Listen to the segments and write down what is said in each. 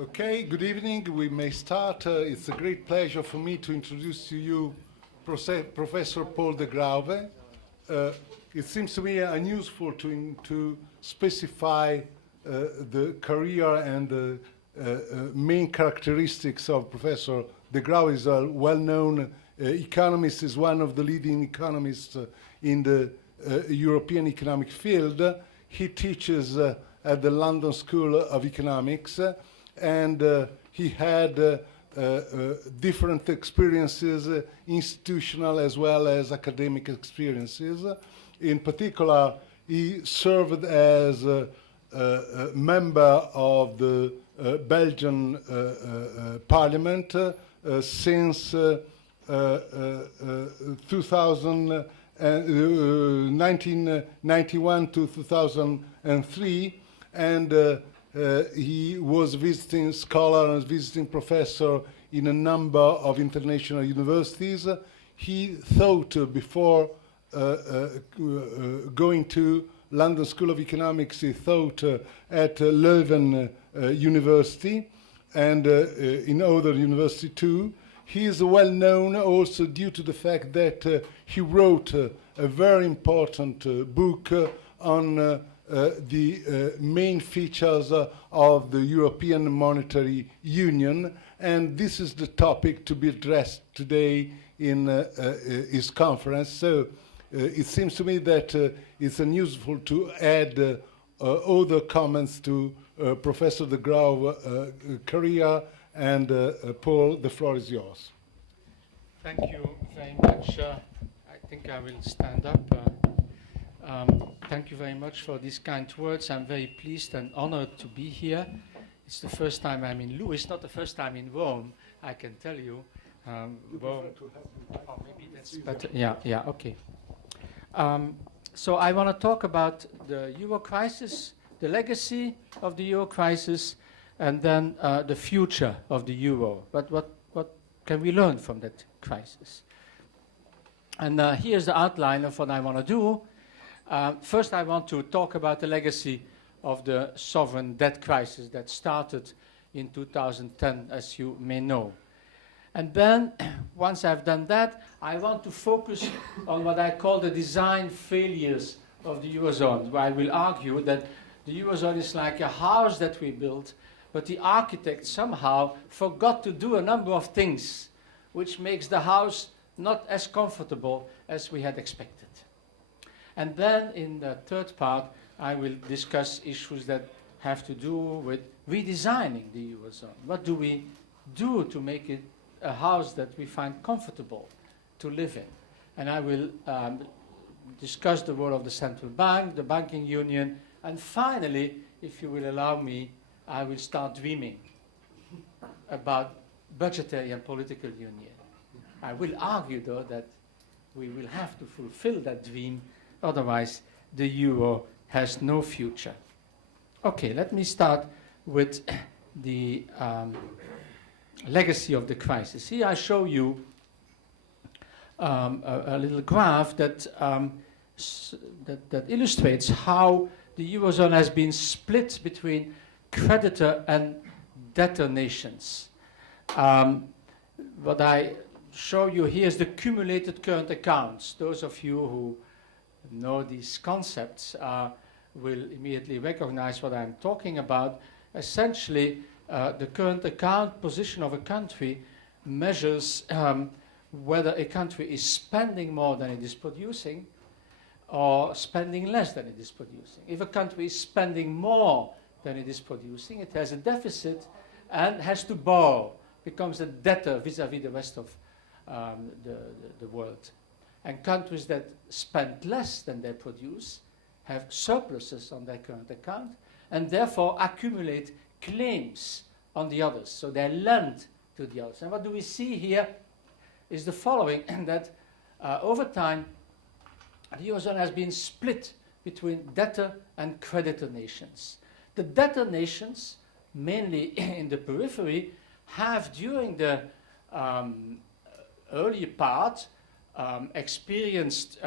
Okay, good evening. We may start. It's a great pleasure for me to introduce to you Professor Paul de Grauwe. It seems to me unuseful to specify the career and the main characteristics of Professor de Grauwe. Is a well-known economist, is one of the leading economists in the European economic field. He teaches at the London School of Economics, and he had different experiences, institutional as well as academic experiences. In particular, he served as a member of the Belgian Parliament since 1991 to 2003, and he was visiting scholar and visiting professor in a number of international universities. He thought before going to London School of Economics, he thought at Leuven University and in other university too. He is well known also due to the fact that he wrote a very important book on the main features of the European Monetary Union, and this is the topic to be addressed today in his conference. So it seems to me that it's unuseful to add other comments to Professor de Grauwe's career, and Paul, the floor is yours. Thank you very much. I think I will stand up. Thank you very much for these kind words. I'm very pleased and honored to be here. It's the first time I'm in LUISS, not the first time in Rome, I can tell you. Rome. Oh, maybe that's better. Yeah, okay. So I want to talk about the Eurocrisis, the legacy of the Eurocrisis, and then the future of the euro. But what can we learn from that crisis? And here's the outline of what I want to do. First, I want to talk about the legacy of the sovereign debt crisis that started in 2010, as you may know. And then, once I've done that, I want to focus on what I call the design failures of the Eurozone, where I will argue that the Eurozone is like a house that we built, but the architect somehow forgot to do a number of things, which makes the house not as comfortable as we had expected. And then in the third part, I will discuss issues that have to do with redesigning the Eurozone. What do we do to make it a house that we find comfortable to live in? And I will discuss the role of the central bank, the banking union, and finally, if you will allow me, I will start dreaming about budgetary and political union. I will argue, though, that we will have to fulfill that dream, otherwise the euro has no future. Okay, let me start with the legacy of the crisis. Here I show you a little graph that illustrates how the Eurozone has been split between creditor and debtor nations. What I show you here is the cumulated current accounts. Those of you who know these concepts will immediately recognize what I'm talking about. Essentially, the current account position of a country measures whether a country is spending more than it is producing or spending less than it is producing. If a country is spending more than it is producing, it has a deficit and has to borrow, becomes a debtor vis-à-vis the rest of the world. And countries that spend less than they produce have surpluses on their current account and therefore accumulate claims on the others. So they lend to the others. And what do we see here is the following, that over time, the Eurozone has been split between debtor and creditor nations. The debtor nations, mainly in the periphery, have during the early part experienced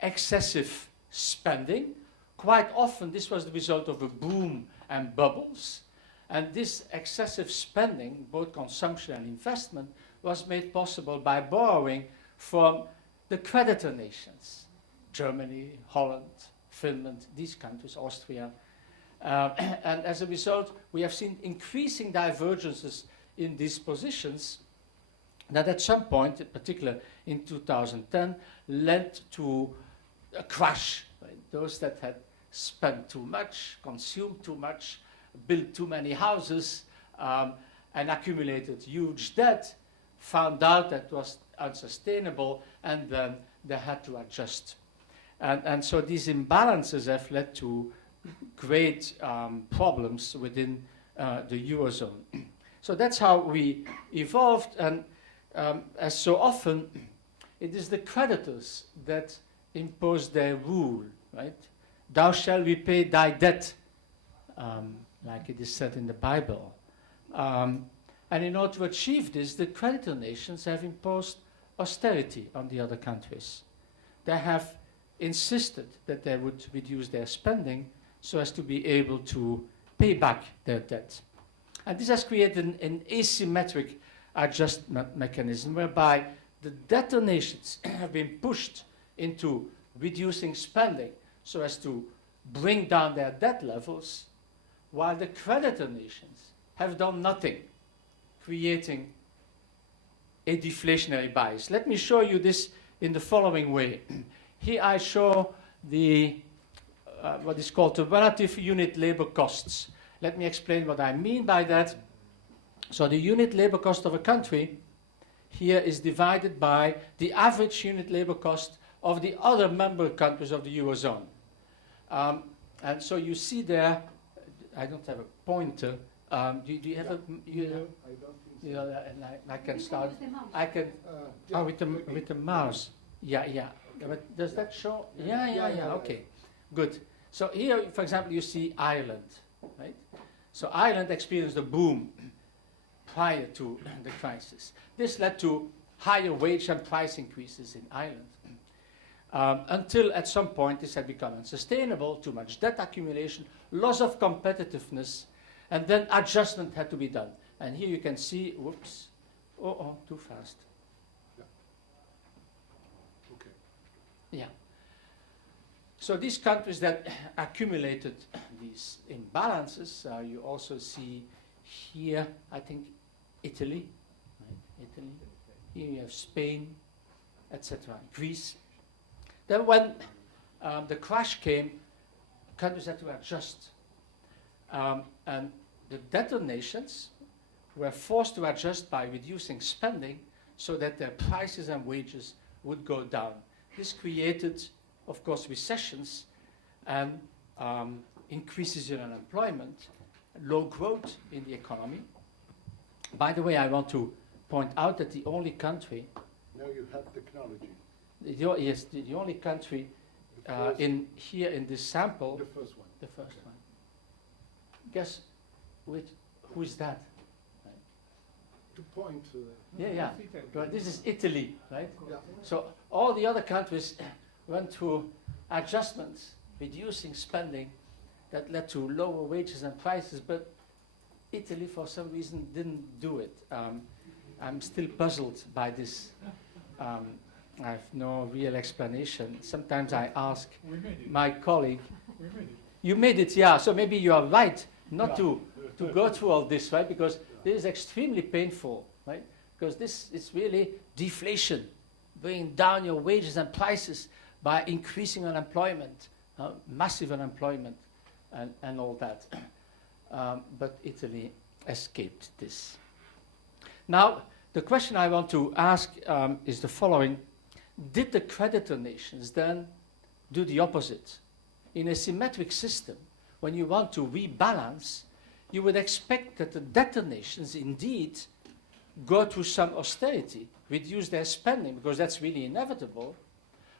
excessive spending. Quite often this was the result of a boom and bubbles. And this excessive spending, both consumption and investment, was made possible by borrowing from the creditor nations, Germany, Holland, Finland, these countries, Austria. And as a result, we have seen increasing divergences in these positions that at some point, in particular in 2010, led to a crash. Right? Those that had spent too much, consumed too much, built too many houses, and accumulated huge debt, found out that was unsustainable, and then they had to adjust. And so these imbalances have led to great problems within the Eurozone. So that's how we evolved, and as so often, it is the creditors that impose their rule, right? Thou shalt repay thy debt, like it is said in the Bible. And in order to achieve this, the creditor nations have imposed austerity on the other countries. They have insisted that they would reduce their spending so as to be able to pay back their debt. And this has created an asymmetric adjustment mechanism whereby the debtor nations have been pushed into reducing spending so as to bring down their debt levels, while the creditor nations have done nothing, creating a deflationary bias. Let me show you this in the following way. Here I show the what is called the relative unit labor costs. Let me explain what I mean by that. So the unit labor cost of a country here is divided by the average unit labor cost of the other member countries of the Eurozone. And so you see there, I don't have a pointer. Do you have a... You, I don't think so. and I can start... I can... Yeah, with the mouse. Yeah. But does that show? Yeah. Okay, good. So here, for example, you see Ireland, right? So Ireland experienced a boom prior to the crisis. This led to higher wage and price increases in Ireland. Until at some point this had become unsustainable, too much debt accumulation, loss of competitiveness, and then adjustment had to be done. And here you can see, whoops, too fast. Okay. Yeah. So these countries that accumulated these imbalances, you also see here, I think, Italy, right? Italy. Here you have Spain, etc. Greece. Then when the crash came, countries had to adjust. And the debtor nations were forced to adjust by reducing spending so that their prices and wages would go down. This created, of course, recessions and increases in unemployment, low growth in the economy. By the way, I want to point out that the only country... Now you have technology. The only country in this sample... The first one. The first one. Guess who is that? To point to... Yeah. Well, this is Italy, right? Yeah. So all the other countries went through adjustments, reducing spending that led to lower wages and prices, but Italy, for some reason, didn't do it. I'm still puzzled by this. I have no real explanation. Sometimes I ask my colleague, you made it, yeah, so maybe you are right not to go through all this, right? Because this is extremely painful, right? Because this is really deflation, bringing down your wages and prices by increasing unemployment, massive unemployment, and all that. But Italy escaped this. Now, the question I want to ask is the following. Did the creditor nations then do the opposite? In a symmetric system, when you want to rebalance, you would expect that the debtor nations indeed go through some austerity, reduce their spending, because that's really inevitable.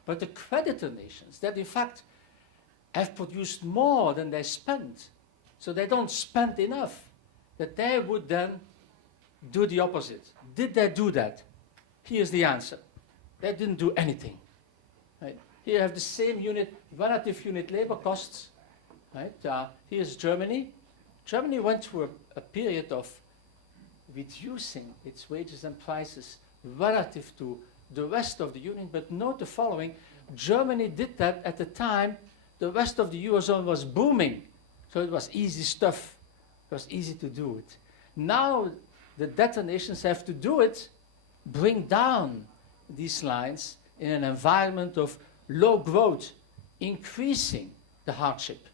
But the creditor nations that in fact have produced more than they spent, so they don't spend enough, that they would then do the opposite. Did they do that? Here's the answer. They didn't do anything. Right? Here you have the same relative unit labor costs. Right? Here's Germany. Germany went through a period of reducing its wages and prices relative to the rest of the Union, but note the following: Germany did that at the time the rest of the Eurozone was booming, so it was easy stuff. It was easy to do it. Now the debtor nations have to do it, bring down these lines in an environment of low growth, increasing the hardship.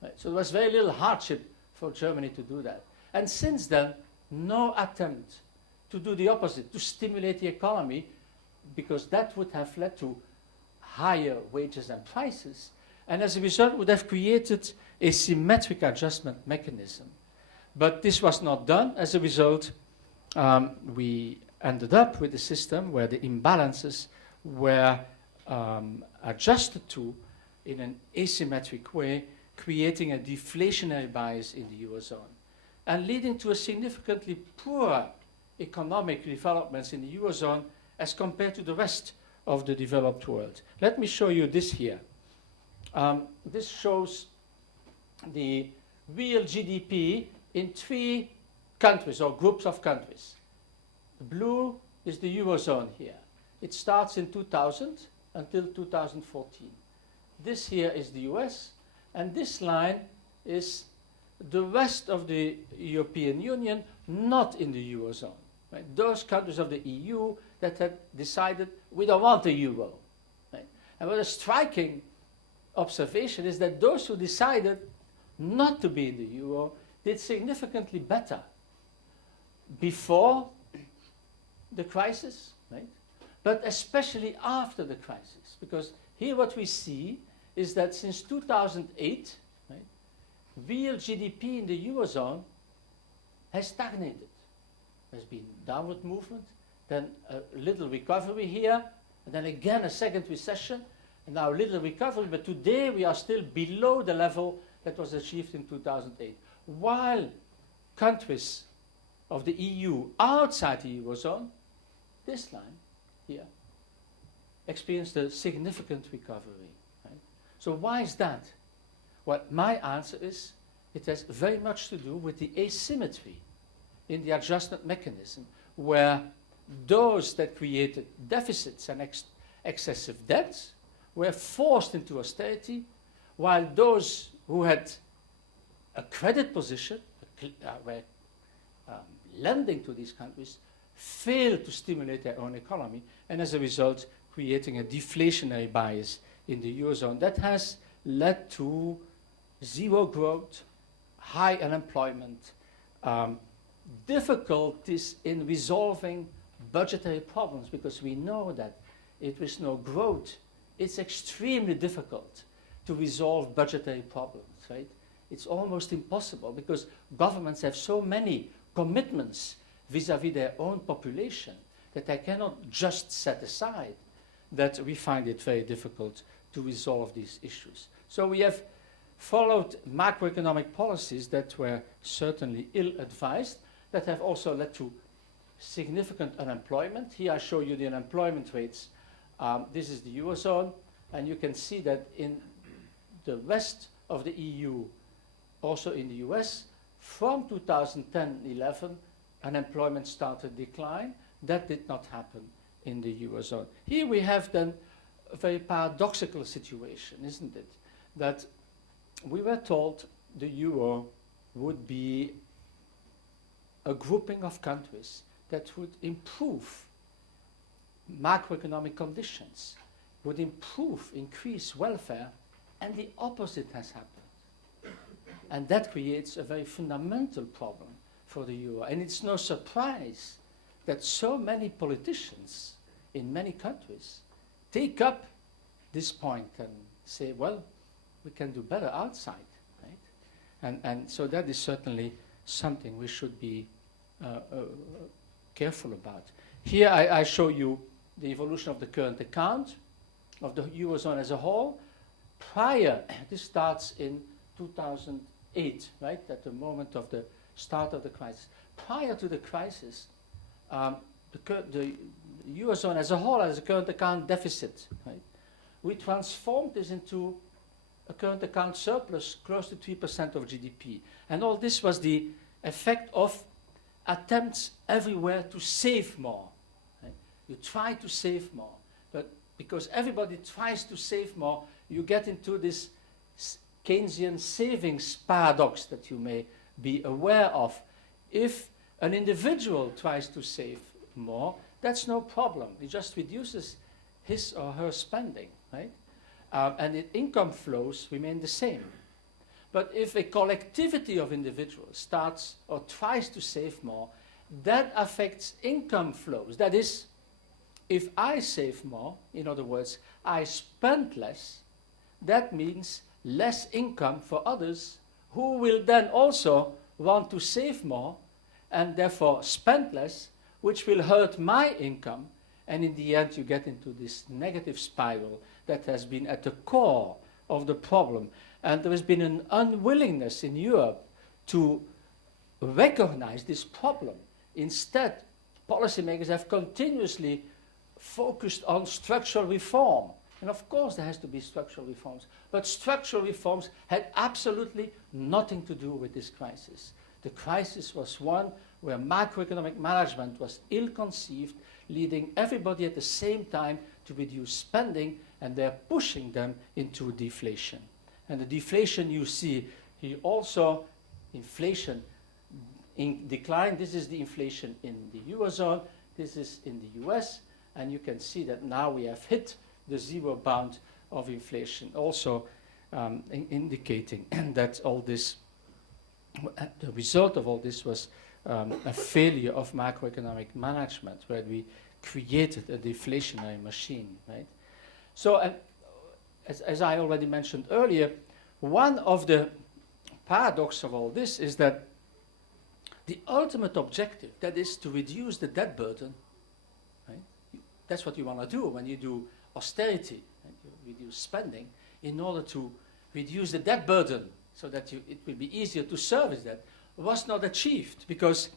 Right? So there was very little hardship for Germany to do that. And since then, no attempt to do the opposite, to stimulate the economy, because that would have led to higher wages and prices, and as a result would have created a symmetric adjustment mechanism. But this was not done. As a result, we ended up with a system where the imbalances were adjusted to in an asymmetric way, creating a deflationary bias in the Eurozone, and leading to a significantly poorer economic developments in the Eurozone as compared to the rest of the developed world. Let me show you this here. This shows the real GDP in 3 countries or groups of countries. The blue is the Eurozone here. It starts in 2000 until 2014. This here is the US, and this line is the rest of the European Union not in the Eurozone. Right? Those countries of the EU that had decided we don't want the euro. Right? And what a striking observation is that those who decided not to be in the euro did significantly better before the crisis, right? But especially after the crisis. Because here what we see is that since 2008, right, real GDP in the Eurozone has stagnated. There's been downward movement, then a little recovery here, and then again a second recession, and now a little recovery, but today we are still below the level that was achieved in 2008. While countries of the EU outside the Eurozone, this line here, experienced a significant recovery. Right? So why is that? Well, my answer is it has very much to do with the asymmetry in the adjustment mechanism, where those that created deficits and excessive debts were forced into austerity, while those who had a credit position, were lending to these countries, failed to stimulate their own economy, and as a result, creating a deflationary bias in the Eurozone that has led to zero growth, high unemployment, difficulties in resolving budgetary problems, because we know that if there's no growth, it's extremely difficult to resolve budgetary problems, right? It's almost impossible because governments have so many commitments vis-à-vis their own population that they cannot just set aside, that we find it very difficult to resolve these issues. So we have followed macroeconomic policies that were certainly ill-advised, that have also led to significant unemployment. Here I show you the unemployment rates. This is the Eurozone, and you can see that in the rest of the EU, also in the US, from 2010-11, unemployment started to decline. That did not happen in the Eurozone. Here we have then a very paradoxical situation, isn't it? That we were told the Euro would be a grouping of countries that would improve macroeconomic conditions, would improve, increase welfare, and the opposite has happened. And that creates a very fundamental problem for the euro. And it's no surprise that so many politicians in many countries take up this point and say, well, we can do better outside, right? And so that is certainly something we should be careful about. Here I show you the evolution of the current account of the Eurozone as a whole. Prior, this starts in 2008, right, at the moment of the start of the crisis. Prior to the crisis, the Eurozone as a whole has a current account deficit, right? We transformed this into a current account surplus close to 3% of GDP. And all this was the effect of attempts everywhere to save more. Right? You try to save more, but because everybody tries to save more, you get into this Keynesian savings paradox that you may be aware of. If an individual tries to save more, that's no problem. He just reduces his or her spending, right? And the income flows remain the same. But if a collectivity of individuals starts or tries to save more, that affects income flows. That is, if I save more, in other words, I spend less, that means less income for others who will then also want to save more and therefore spend less, which will hurt my income. And in the end, you get into this negative spiral that has been at the core of the problem. And there has been an unwillingness in Europe to recognize this problem. Instead, policymakers have continuously focused on structural reform. And of course there has to be structural reforms. But structural reforms had absolutely nothing to do with this crisis. The crisis was one where macroeconomic management was ill-conceived, leading everybody at the same time to reduce spending, and they're pushing them into deflation. And the deflation you see here also, inflation in decline. This is the inflation in the Eurozone. This is in the US. And you can see that now we have hit the zero bound of inflation, also indicating that all this, the result of all this was a failure of macroeconomic management, where we created a deflationary machine, right? So, as I already mentioned earlier, one of the paradoxes of all this is that the ultimate objective, that is to reduce the debt burden, right? That's what you want to do when you do austerity, right? You reduce spending in order to reduce the debt burden so that it will be easier to service that, was not achieved, because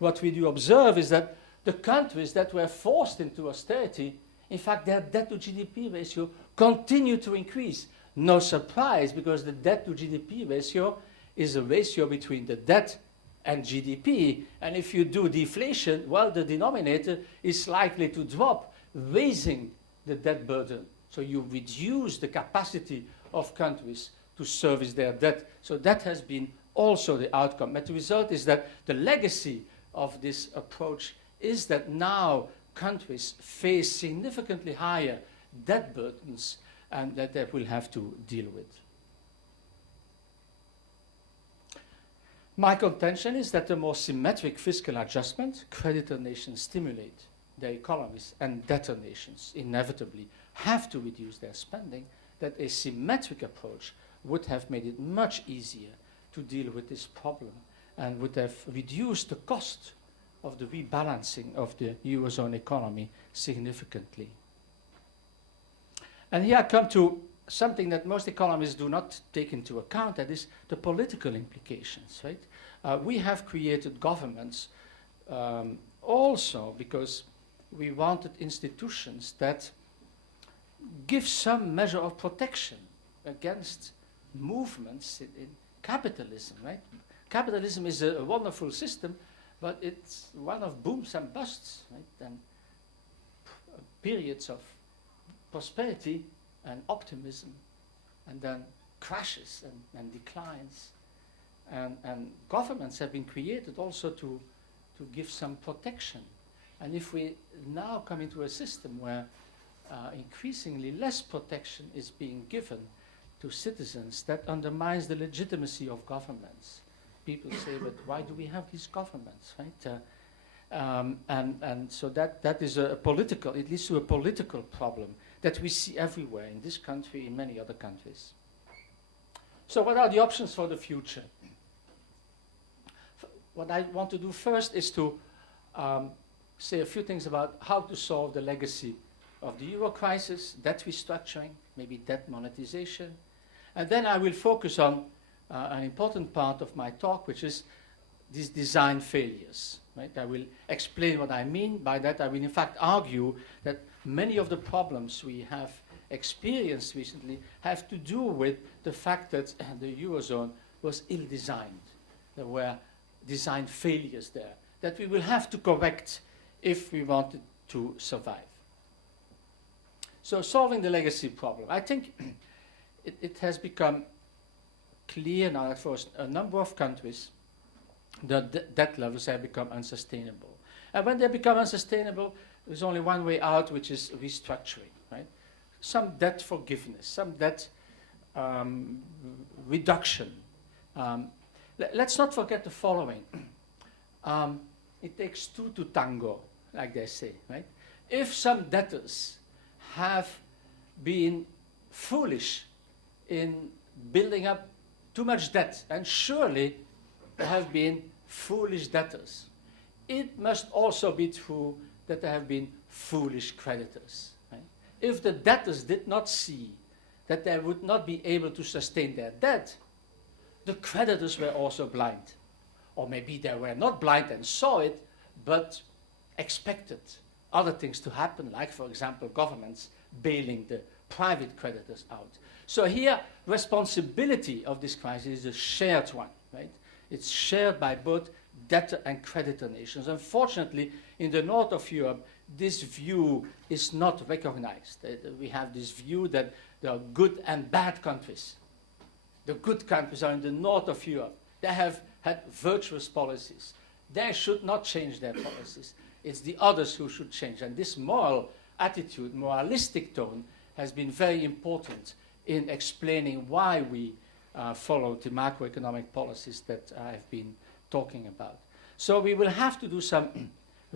what we do observe is that the countries that were forced into austerity, in fact, their debt to GDP ratio continued to increase. No surprise, because the debt to GDP ratio is a ratio between the debt and GDP. And if you do deflation, well, the denominator is likely to drop, raising the debt burden. So you reduce the capacity of countries to service their debt. So that has been also the outcome. But the result is that the legacy of this approach is that now countries face significantly higher debt burdens and that they will have to deal with. My contention is that the more symmetric fiscal adjustment, creditor nations stimulate their economies and debtor nations inevitably have to reduce their spending, that a symmetric approach would have made it much easier to deal with this problem and would have reduced the cost of the rebalancing of the Eurozone economy significantly. And here I come to something that most economists do not take into account, that is the political implications, right? We have created governments also because we wanted institutions that give some measure of protection against movements in capitalism, right? Capitalism is a wonderful system, but it's one of booms and busts, right? And periods of prosperity and optimism, and then crashes and declines. And governments have been created also to give some protection. And if we now come into a system where increasingly less protection is being given to citizens, that undermines the legitimacy of governments. People say, but why do we have these governments, right? And so that is a political, it leads to a political problem that we see everywhere in this country, in many other countries. So what are the options for the future? What I want to do first is to say a few things about how to solve the legacy of the Eurocrisis, debt restructuring, maybe debt monetization. And then I will focus on an important part of my talk, which is these design failures. Right? I will explain what I mean by that. I will in fact argue that many of the problems we have experienced recently have to do with the fact that the Eurozone was ill-designed. There were design failures there that we will have to correct if we wanted to survive. So solving the legacy problem. I think it has become clear now that for a number of countries, the debt levels have become unsustainable. And when they become unsustainable, there's only one way out, which is restructuring, right? Some debt forgiveness, some debt reduction. Let's not forget the following. It takes two to tango, like they say, right? If some debtors have been foolish in building up too much debt, and surely there have been foolish debtors, it must also be true that there have been foolish creditors. Right? If the debtors did not see that they would not be able to sustain their debt, the creditors were also blind. Or maybe they were not blind and saw it, but expected other things to happen, like, for example, governments bailing the private creditors out. So here, responsibility of this crisis is a shared one, right? It's shared by both debtor and creditor nations. Unfortunately, in the north of Europe, this view is not recognized. We have this view that there are good and bad countries. The good countries are in the north of Europe. They have had virtuous policies. They should not change their policies. It's the others who should change. And this moral attitude, moralistic tone, has been very important in explaining why we follow the macroeconomic policies that I've been talking about. So we will have to do some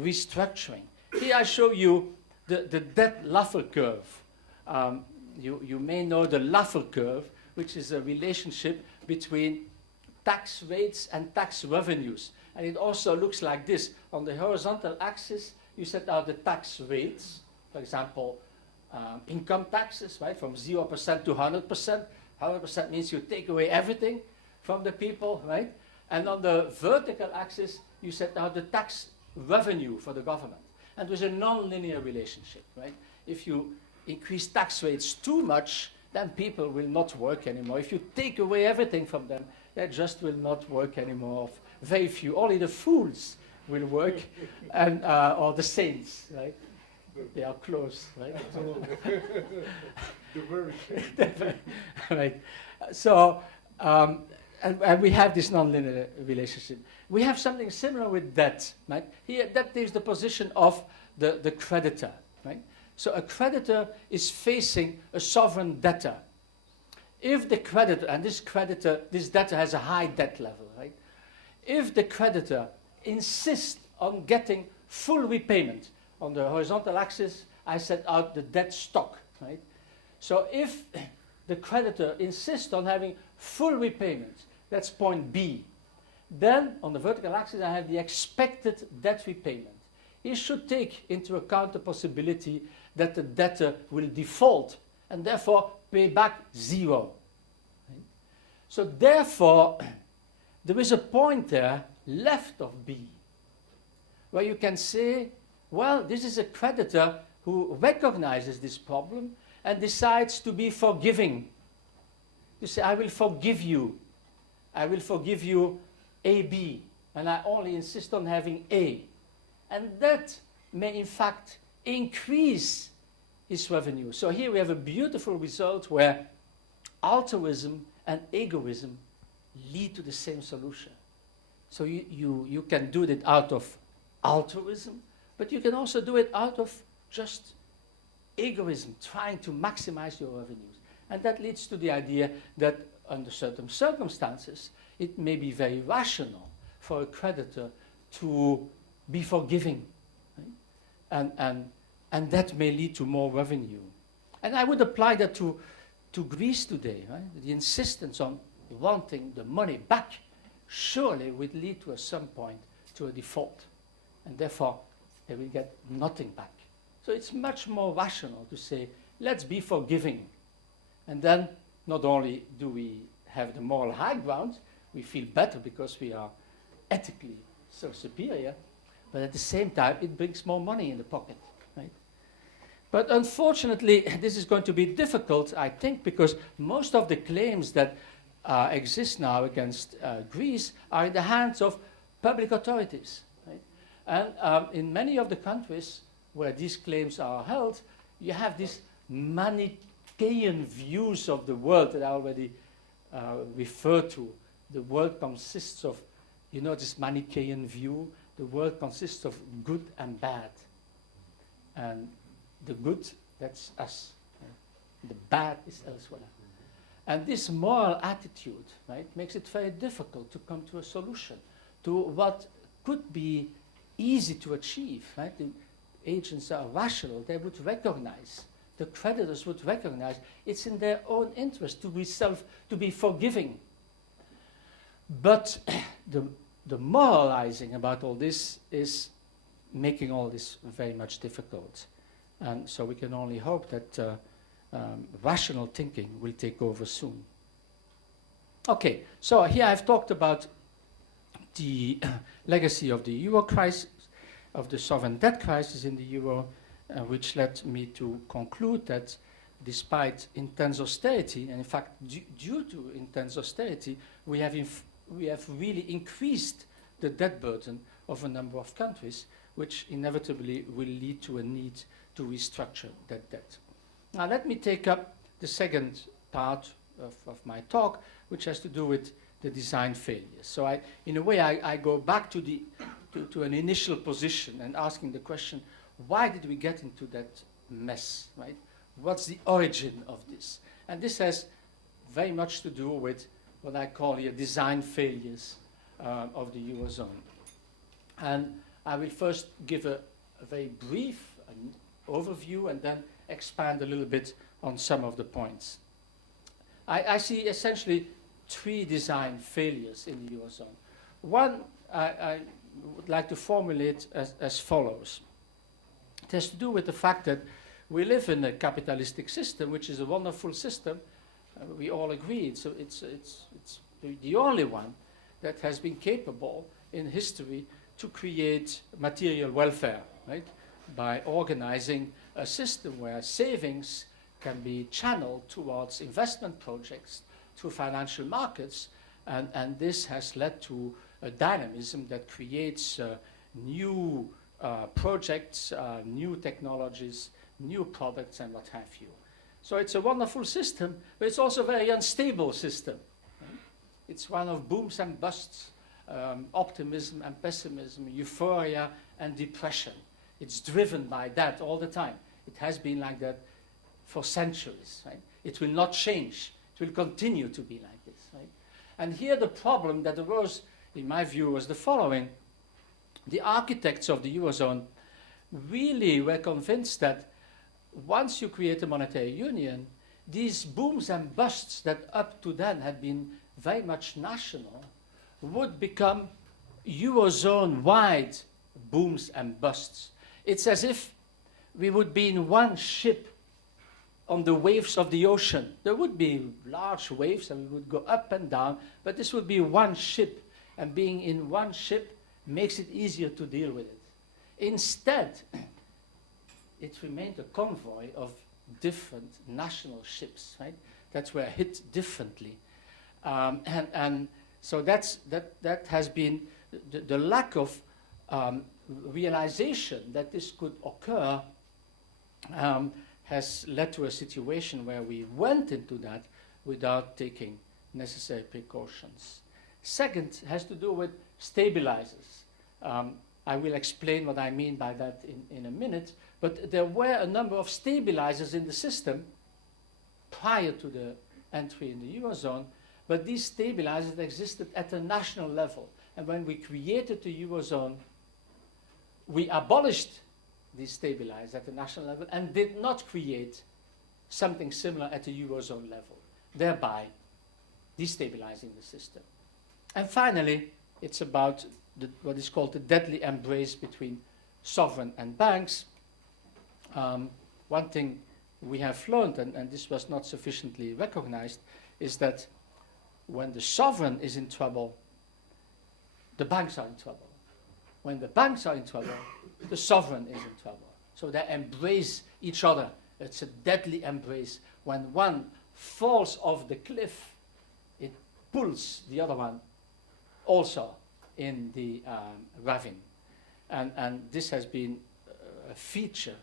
restructuring. Here I show you the debt Laffer curve. You may know the Laffer curve, which is a relationship between tax rates and tax revenues. And it also looks like this. On the horizontal axis, you set out the tax rates. For example, income taxes, right, from 0% to 100%. 100% means you take away everything from the people, right? And on the vertical axis, you set out the tax revenue for the government. And there's a non-linear relationship, right? If you increase tax rates too much, then people will not work anymore. If you take away everything from them, they just will not work anymore. Very few, only the fools will work, and or the saints, right? They are close, right? Right. So, and we have this non-linear relationship. We have something similar with debt, right? Here, debt is the position of the creditor, right? So a creditor is facing a sovereign debtor. If the creditor, and this debtor has a high debt level, right? If the creditor insists on getting full repayment, on the horizontal axis, I set out the debt stock, right? So if the creditor insists on having full repayment, that's point B. Then, on the vertical axis, I have the expected debt repayment. He should take into account the possibility that the debtor will default and therefore pay back 0. Right? So therefore, there is a point there left of B where you can say, well, this is a creditor who recognizes this problem and decides to be forgiving. You say, I will forgive you. I will forgive you AB, and I only insist on having A. And that may, in fact, increase his revenue. So here we have a beautiful result where altruism and egoism lead to the same solution. So you can do it out of altruism, but you can also do it out of just egoism, trying to maximize your revenues. And that leads to the idea that under certain circumstances, it may be very rational for a creditor to be forgiving. Right? And that may lead to more revenue. And I would apply that to Greece today. Right? The insistence on wanting the money back surely would lead to, at some point, to a default. And therefore, they will get nothing back. So it's much more rational to say, let's be forgiving. And then not only do we have the moral high ground, we feel better because we are ethically so superior, but at the same time, it brings more money in the pocket. Right? But unfortunately, this is going to be difficult, I think, because most of the claims that exist now against Greece are in the hands of public authorities. Right? And in many of the countries where these claims are held, you have these Manichaean views of the world that I already referred to. The world consists of, you know, this Manichaean view, the world consists of good and bad. And the good, that's us. Right? The bad is elsewhere. And this moral attitude, right, makes it very difficult to come to a solution to what could be easy to achieve. Right? The agents are rational. They would recognize, the creditors would recognize it's in their own interest to be forgiving. But the moralizing about all this is making all this very much difficult. And so we can only hope that rational thinking will take over soon. Okay, so here I've talked about the legacy of the Eurocrisis, of the sovereign debt crisis in the Euro, which led me to conclude that despite intense austerity, and in fact due to intense austerity, we have really increased the debt burden of a number of countries, which inevitably will lead to a need to restructure that debt. Now let me take up the second part of my talk, which has to do with the design failures. So in a way, I go back to an initial position and asking the question, why did we get into that mess, right? What's the origin of this? And this has very much to do with what I call here design failures of the Eurozone. And I will first give a very brief overview and then expand a little bit on some of the points. I see essentially three design failures in the Eurozone. One I would like to formulate as follows. It has to do with the fact that we live in a capitalistic system, which is a wonderful system. We all agree. So it's the only one that has been capable in history to create material welfare, right? By organizing a system where savings can be channeled towards investment projects through financial markets, and this has led to a dynamism that creates new projects, new technologies, new products, and what have you. So it's a wonderful system, but it's also a very unstable system. Right? It's one of booms and busts, optimism and pessimism, euphoria and depression. It's driven by that all the time. It has been like that for centuries. Right? It will not change. It will continue to be like this. Right? And here the problem that arose, in my view, was the following. The architects of the Eurozone really were convinced that once you create a monetary union, these booms and busts that up to then had been very much national would become Eurozone-wide booms and busts. It's as if we would be in one ship on the waves of the ocean. There would be large waves and we would go up and down, but this would be one ship, and being in one ship makes it easier to deal with it. Instead, it remained a convoy of different national ships, right, that were hit differently. And so that has been the lack of realization that this could occur has led to a situation where we went into that without taking necessary precautions. Second has to do with stabilizers. I will explain what I mean by that in a minute, but there were a number of stabilizers in the system prior to the entry in the Eurozone, but these stabilizers existed at a national level. And when we created the Eurozone, we abolished these stabilizers at the national level and did not create something similar at the Eurozone level, thereby destabilizing the system. And finally, it's about what is called the deadly embrace between sovereign and banks. One thing we have learned, and this was not sufficiently recognized, is that when the sovereign is in trouble, the banks are in trouble. When the banks are in trouble, the sovereign is in trouble. So they embrace each other. It's a deadly embrace. When one falls off the cliff, it pulls the other one also in the ravine. And this has been a feature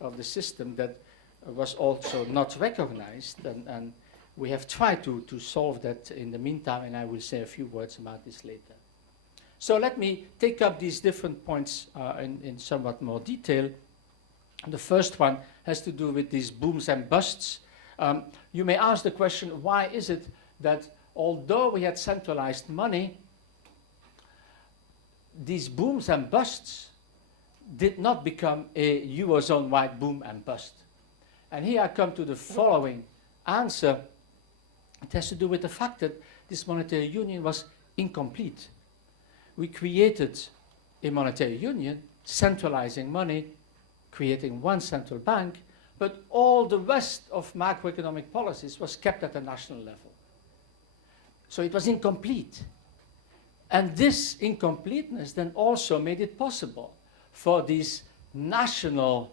of the system that was also not recognized, and we have tried to solve that in the meantime, and I will say a few words about this later. So let me take up these different points in somewhat more detail. The first one has to do with these booms and busts. You may ask the question, why is it that although we had centralized money, these booms and busts did not become a Eurozone-wide boom and bust? And here I come to the following answer. It has to do with the fact that this monetary union was incomplete. We created a monetary union, centralizing money, creating one central bank, but all the rest of macroeconomic policies was kept at the national level. So it was incomplete. And this incompleteness then also made it possible for these national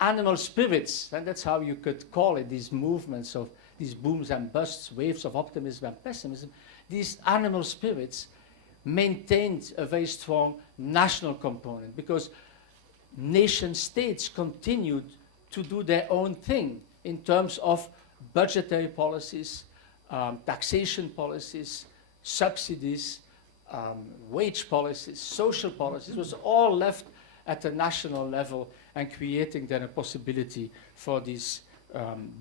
animal spirits, and that's how you could call it, these movements of these booms and busts, waves of optimism and pessimism, these animal spirits maintained a very strong national component because nation states continued to do their own thing in terms of budgetary policies, taxation policies, subsidies, wage policies, social policies. It was all left at the national level and creating then a possibility for these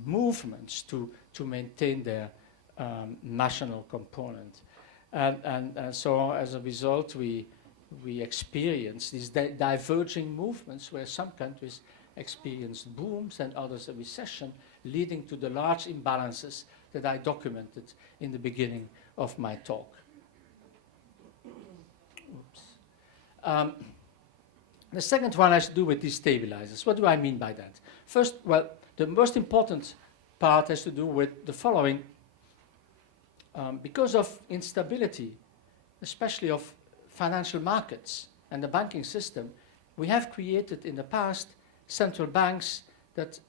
movements to maintain their national component. And so as a result, we experience these diverging movements where some countries experienced booms and others a recession, leading to the large imbalances that I documented in the beginning of my talk. Oops. The second one has to do with these stabilizers. What do I mean by that? First, well, the most important part has to do with the following. Because of instability, especially of financial markets and the banking system, we have created in the past central banks that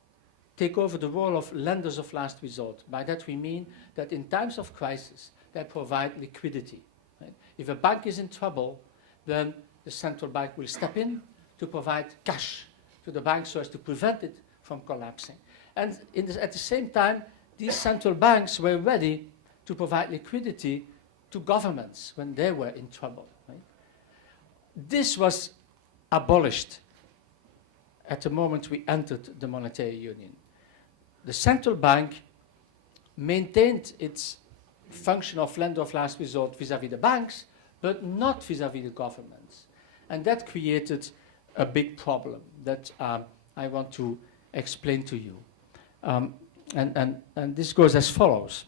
take over the role of lenders of last resort. By that we mean that in times of crisis, they provide liquidity. Right? If a bank is in trouble, then the central bank will step in to provide cash to the bank so as to prevent it from collapsing. And at the same time, these central banks were ready to provide liquidity to governments when they were in trouble. Right? This was abolished at the moment we entered the monetary union. The central bank maintained its function of lender of last resort vis-à-vis the banks, but not vis-à-vis the governments. And that created a big problem that I want to explain to you. And this goes as follows.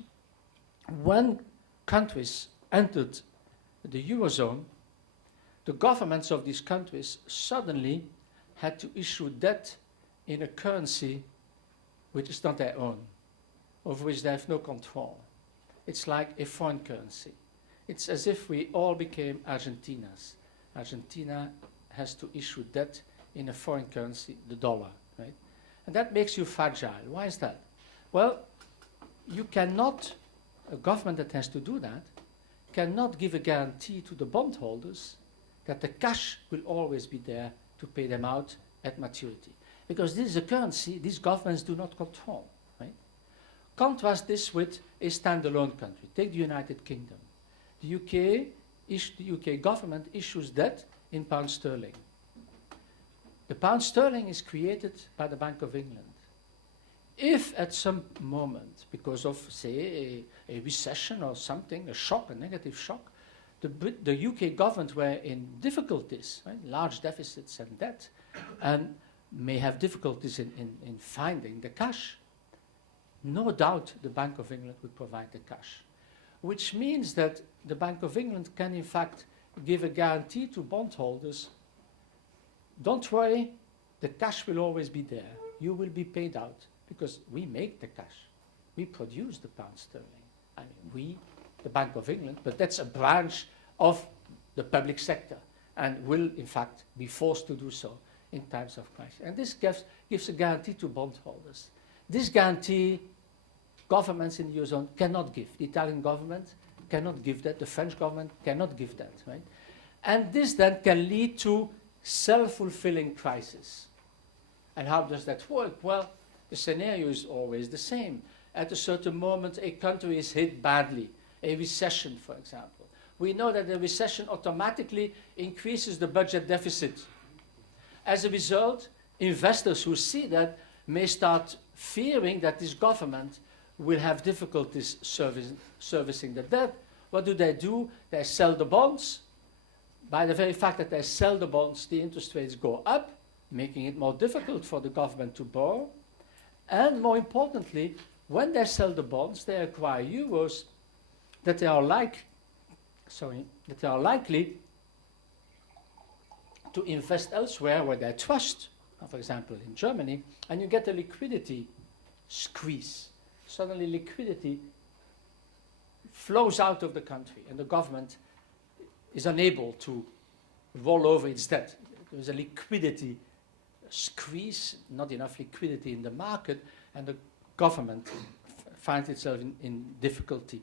When countries entered the Eurozone, the governments of these countries suddenly had to issue debt in a currency which is not their own, over which they have no control. It's like a foreign currency. It's as if we all became Argentinas. Argentina has to issue debt in a foreign currency, the dollar, right? And that makes you fragile. Why is that? Well, you cannot, a government that has to do that, cannot give a guarantee to the bondholders that the cash will always be there to pay them out at maturity. Because this is a currency these governments do not control, right? Contrast this with a standalone country. Take the United Kingdom. The UK government issues debt in pound sterling. The pound sterling is created by the Bank of England. If at some moment, because of, say, a recession or something, a shock, a negative shock, the UK government were in difficulties, right? Large deficits and debt, and may have difficulties in finding the cash, no doubt the Bank of England would provide the cash. Which means that the Bank of England can in fact give a guarantee to bondholders, don't worry, the cash will always be there. You will be paid out because we make the cash. We produce the pound sterling. I mean, we, the Bank of England, but that's a branch of the public sector and will in fact be forced to do so in times of crisis. And this gives a guarantee to bondholders. This guarantee governments in the Eurozone cannot give. The Italian government cannot give that. The French government cannot give that, right? And this then can lead to self-fulfilling crisis. And how does that work? Well, the scenario is always the same. At a certain moment, a country is hit badly, a recession, for example. We know that the recession automatically increases the budget deficit. As a result, investors who see that may start fearing that this government will have difficulties servicing the debt. What do? They sell the bonds. By the very fact that they sell the bonds, the interest rates go up, making it more difficult for the government to borrow. And more importantly, when they sell the bonds, they acquire euros that they are likely to invest elsewhere where they trust, for example in Germany, and you get a liquidity squeeze. Suddenly liquidity flows out of the country and the government is unable to roll over its debt. There's a liquidity squeeze, not enough liquidity in the market, and the government finds itself in difficulty.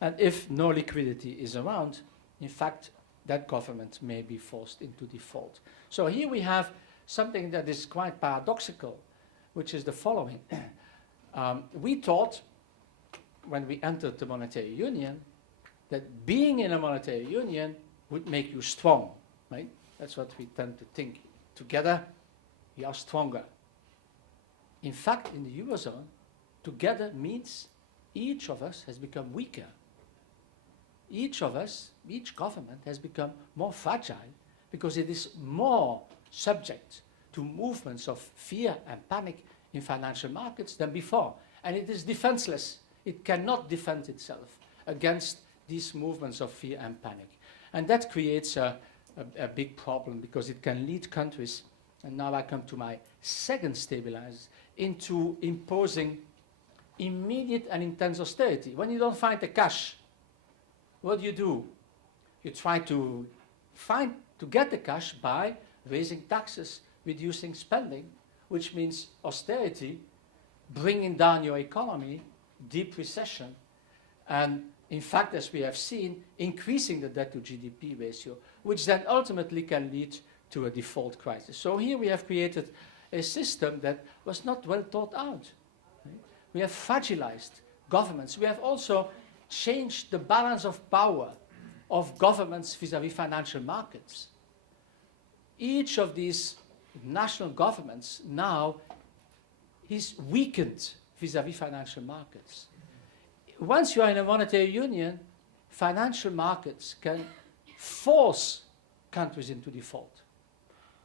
And if no liquidity is around, in fact, that government may be forced into default. So here we have something that is quite paradoxical, which is the following. We thought, when we entered the monetary union, that being in a monetary union would make you strong, right? That's what we tend to think. Together, we are stronger. In fact, in the Eurozone, together means each of us has become weaker. Each of us, each government has become more fragile because it is more subject to movements of fear and panic in financial markets than before. And it is defenseless. It cannot defend itself against these movements of fear and panic. And that creates a big problem because it can lead countries, and now I come to my second stabilizer, into imposing immediate and intense austerity. When you don't find the cash, what do? You try to get the cash by raising taxes, reducing spending, which means austerity, bringing down your economy, deep recession, and in fact, as we have seen, increasing the debt to GDP ratio, which then ultimately can lead to a default crisis. So here we have created a system that was not well thought out. Right? We have fragilized governments. We have also changed the balance of power of governments vis-à-vis financial markets. Each of these national governments now is weakened vis-à-vis financial markets. Once you are in a monetary union, financial markets can force countries into default.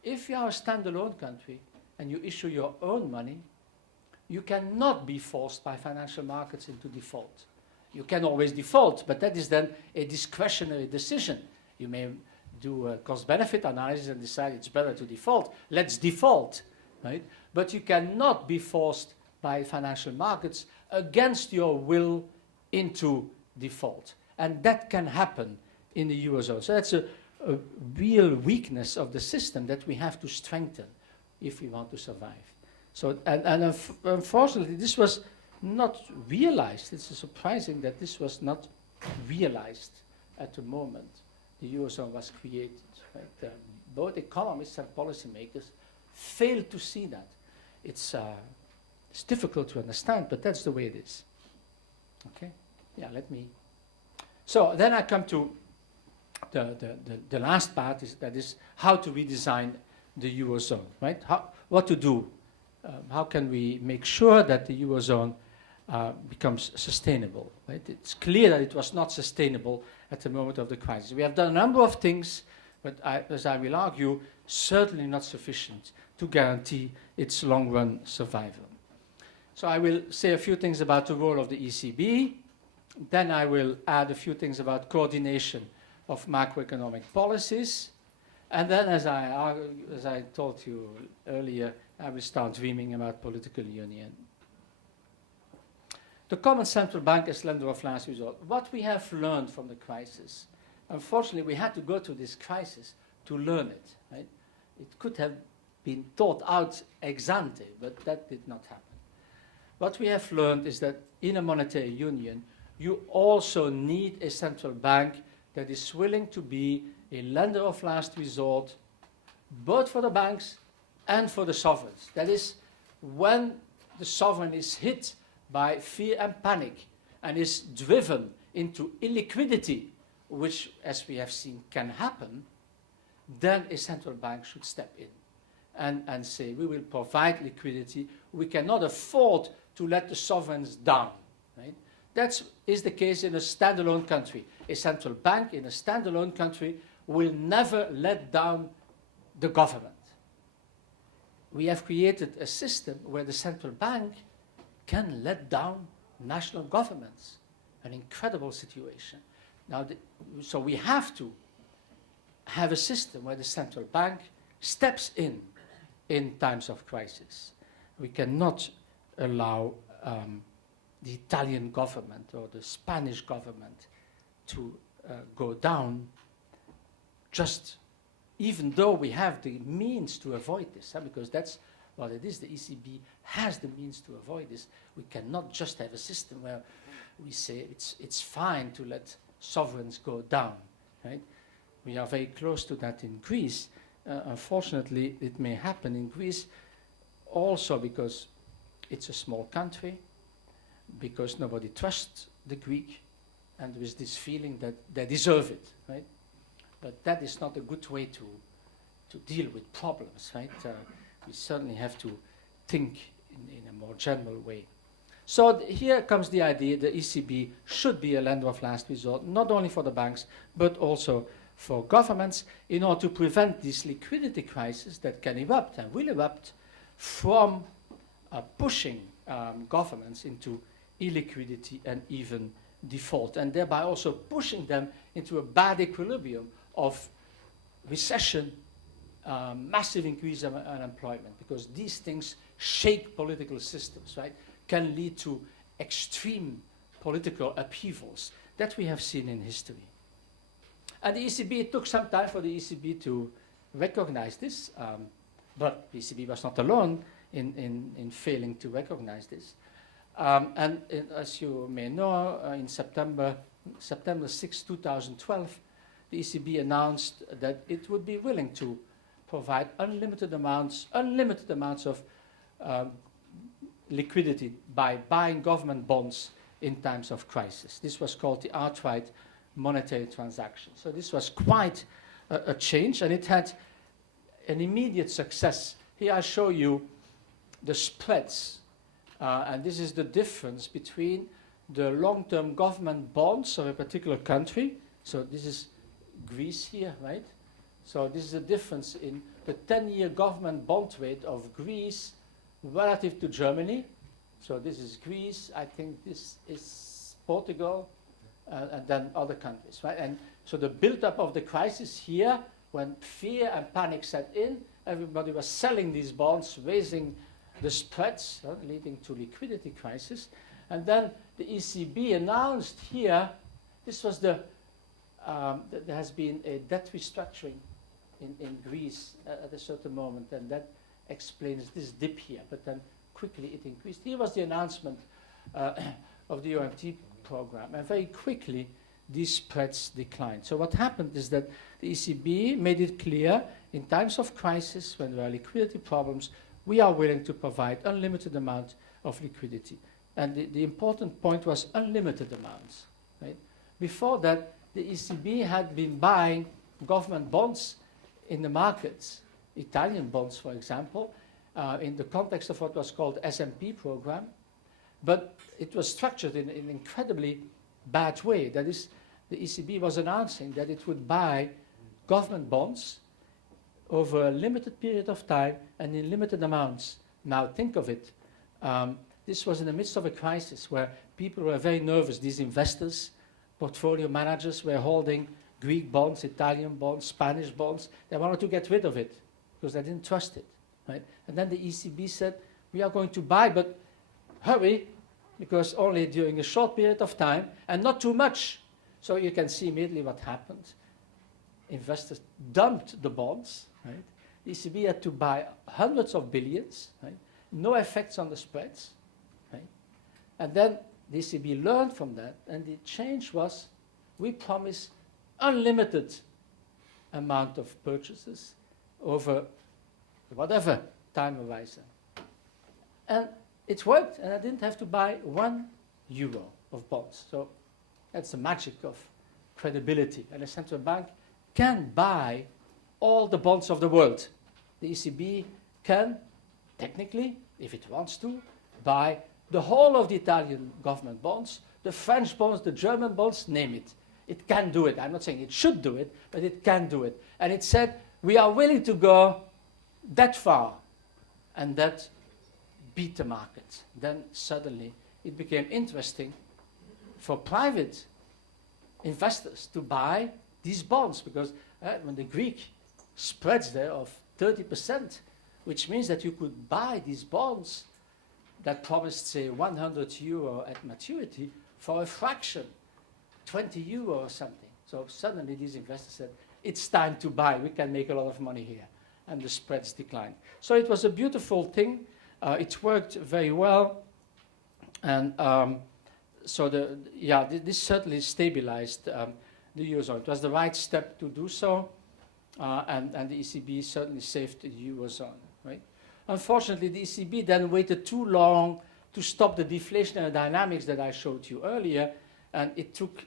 If you are a standalone country and you issue your own money, you cannot be forced by financial markets into default. You can always default, but that is then a discretionary decision. You may do a cost-benefit analysis and decide it's better to default. Let's default, right? But you cannot be forced by financial markets against your will into default. And that can happen in the Eurozone. So that's a real weakness of the system that we have to strengthen if we want to survive. So, and unfortunately, this was not realized. It's surprising that this was not realized at the moment the Eurozone was created. Right? Both economists and policymakers failed to see that. It's difficult to understand, but that's the way it is. Okay? Yeah, So then I come to the last part, that is how to redesign the Eurozone, right? What to do? How can we make sure that the Eurozone becomes sustainable, right? It's clear that it was not sustainable at the moment of the crisis. We have done a number of things, but as I will argue, certainly not sufficient to guarantee its long-run survival. So I will say a few things about the role of the ECB. Then I will add a few things about coordination of macroeconomic policies. And then, as I told you earlier, I will start dreaming about political union. The common central bank as lender of last resort. What we have learned from the crisis. Unfortunately, we had to go through this crisis to learn it. Right? It could have been thought out ex ante, but that did not happen. What we have learned is that in a monetary union, you also need a central bank that is willing to be a lender of last resort, both for the banks and for the sovereigns. That is, when the sovereign is hit by fear and panic and is driven into illiquidity, which, as we have seen, can happen, then a central bank should step in and say, we will provide liquidity. We cannot afford to let the sovereigns down. Right? That is the case in a standalone country. A central bank in a standalone country will never let down the government. We have created a system where the central bank can let down national governments. An incredible situation. Now, so we have to have a system where the central bank steps in times of crisis. We cannot allow the Italian government or the Spanish government to go down, just even though we have the means to avoid this, because that's what it is. The ECB has the means to avoid this. We cannot just have a system where we say it's fine to let sovereigns go down. Right? We are very close to that in Greece. Unfortunately, it may happen in Greece also because it's a small country, because nobody trusts the Greek, and there is this feeling that they deserve it, right? But that is not a good way to deal with problems, right? We certainly have to think in a more general way. So here comes the idea the ECB should be a lender of last resort, not only for the banks, but also for governments, in order to prevent this liquidity crisis that can erupt and will erupt from pushing governments into illiquidity and even default, and thereby also pushing them into a bad equilibrium of recession, massive increase of unemployment, because these things shake political systems, right? Can lead to extreme political upheavals that we have seen in history. And the ECB, it took some time for the ECB to recognize this, but the ECB was not alone in failing to recognize this. As you may know, in September 6, 2012, the ECB announced that it would be willing to provide unlimited amounts of liquidity by buying government bonds in times of crisis. This was called the outright monetary transaction. So this was quite a change, and it had an immediate success. Here I show you the spreads, and this is the difference between the long-term government bonds of a particular country. So this is Greece here, right? So this is the difference in the 10-year government bond rate of Greece relative to Germany. So this is Greece, I think this is Portugal, and then other countries, right? And so the build-up of the crisis here, when fear and panic set in, everybody was selling these bonds, raising the spreads, leading to liquidity crisis. And then the ECB announced here, this was there has been a debt restructuring in Greece at a certain moment, and that explains this dip here, but then quickly it increased. Here was the announcement of the OMT program, and very quickly these spreads declined. So what happened is that the ECB made it clear in times of crisis, when there are liquidity problems, we are willing to provide unlimited amount of liquidity. And the important point was unlimited amounts. Right? Before that, the ECB had been buying government bonds in the markets, Italian bonds, for example, in the context of what was called SMP program, but it was structured in an incredibly bad way. That is, the ECB was announcing that it would buy government bonds over a limited period of time and in limited amounts. Now think of it. This was in the midst of a crisis where people were very nervous. These investors, portfolio managers were holding Greek bonds, Italian bonds, Spanish bonds. They wanted to get rid of it because they didn't trust it. Right? And then the ECB said, we are going to buy, but hurry, because only during a short period of time and not too much. So you can see immediately what happened. Investors dumped the bonds, right? the ECB had to buy hundreds of billions, right? No effects on the spreads, right? And then the ECB learned from that, and the change was, we promise unlimited amount of purchases over whatever time horizon. And it worked, and I didn't have to buy €1 of bonds. So that's the magic of credibility. And a central bank can buy all the bonds of the world. The ECB can, technically, if it wants to, buy the whole of the Italian government bonds, the French bonds, the German bonds, name it. It can do it. I'm not saying it should do it, but it can do it. And it said, we are willing to go that far. And that beat the market. Then suddenly it became interesting for private investors to buy these bonds, because when the Greek spreads there of 30%, which means that you could buy these bonds that promised, say, €100 at maturity for a fraction, €20 or something. So suddenly these investors said, it's time to buy, we can make a lot of money here. And the spreads declined. So it was a beautiful thing. It worked very well. And so this certainly stabilized the Eurozone. It was the right step to do so. And the ECB certainly saved the Eurozone, right? Unfortunately, the ECB then waited too long to stop the deflationary dynamics that I showed you earlier. And it took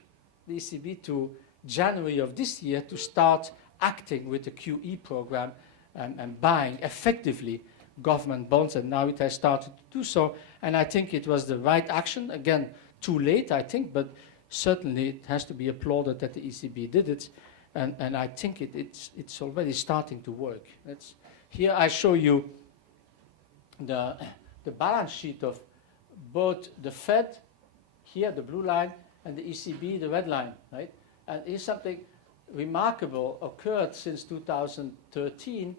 the ECB to January of this year to start acting with the QE program and buying effectively government bonds. And now it has started to do so. And I think it was the right action. Again, too late, I think, but certainly it has to be applauded that the ECB did it. And I think it's already starting to work. Here I show you the balance sheet of both the Fed, here the blue line, and the ECB, the red line, right? And here's something remarkable occurred since 2013.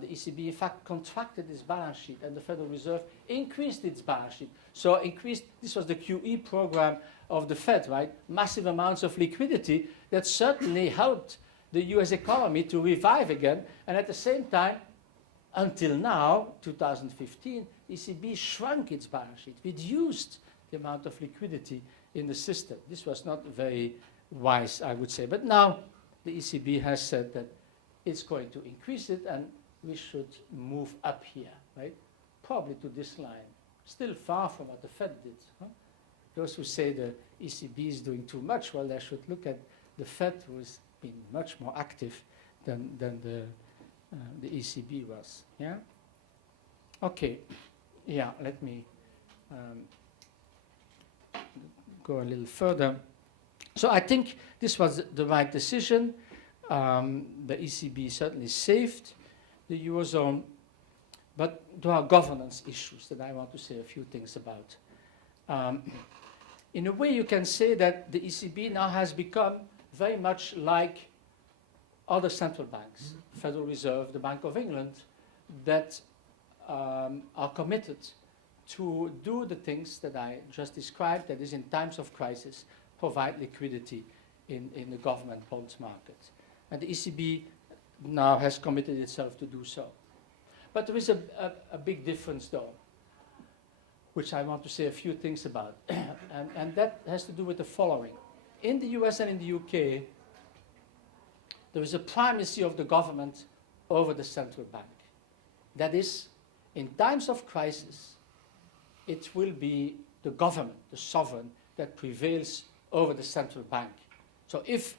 The ECB, in fact, contracted its balance sheet, and the Federal Reserve increased its balance sheet. So this was the QE program of the Fed, right? Massive amounts of liquidity that certainly helped the US economy to revive again. And at the same time, until now, 2015, ECB shrunk its balance sheet, reduced the amount of liquidity in the system. This was not very wise, I would say. But now the ECB has said that it's going to increase it, and we should move up here, right? Probably to this line. Still far from what the Fed did. Huh? Those who say the ECB is doing too much, well, they should look at the Fed, who has been much more active than the ECB was. Yeah. Okay. Yeah. Let me go a little further. So I think this was the right decision. The ECB certainly saved the Eurozone, but there are governance issues that I want to say a few things about. In a way, you can say that the ECB now has become very much like other central banks, Federal Reserve, the Bank of England, that are committed to do the things that I just described, that is, in times of crisis, provide liquidity in the government bonds market. And the ECB now has committed itself to do so. But there is a big difference, though, which I want to say a few things about. and that has to do with the following. In the US and in the UK, there is a primacy of the government over the central bank. That is, in times of crisis, it will be the government, the sovereign, that prevails over the central bank. So if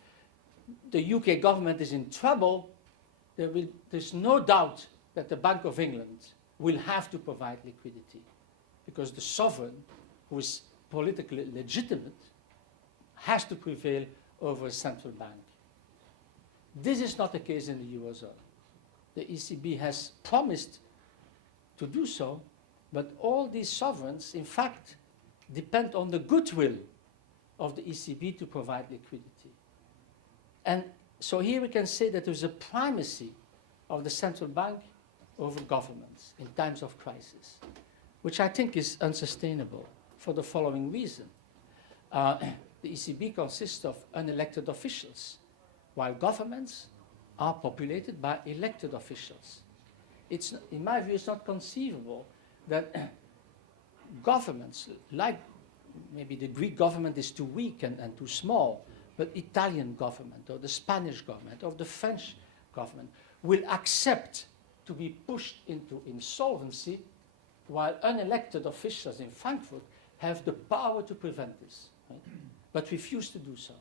the UK government is in trouble, there's no doubt that the Bank of England will have to provide liquidity, because the sovereign, who is politically legitimate, has to prevail over a central bank. This is not the case in the Eurozone. The ECB has promised to do so, but all these sovereigns, in fact, depend on the goodwill of the ECB to provide liquidity. And so here we can say that there's a primacy of the central bank over governments in times of crisis, which I think is unsustainable for the following reason. The ECB consists of unelected officials, while governments are populated by elected officials. It's, in my view, it's not conceivable that governments, like maybe the Greek government is too weak and too small, but Italian government or the Spanish government or the French government will accept to be pushed into insolvency while unelected officials in Frankfurt have the power to prevent this, right? But refuse to do so.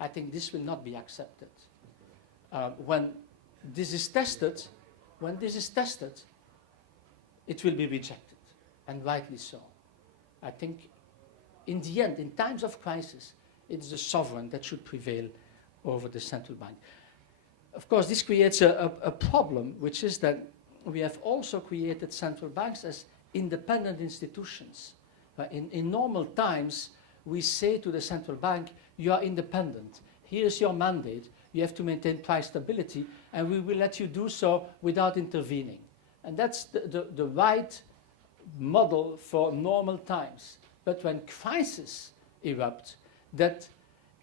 I think this will not be accepted. When this is tested, it will be rejected, and rightly so. I think in the end, in times of crisis, it's the sovereign that should prevail over the central bank. Of course, this creates a problem, which is that we have also created central banks as independent institutions. In normal times, we say to the central bank, you are independent. Here's your mandate. You have to maintain price stability, and we will let you do so without intervening. And that's the right model for normal times. But when crises erupt, that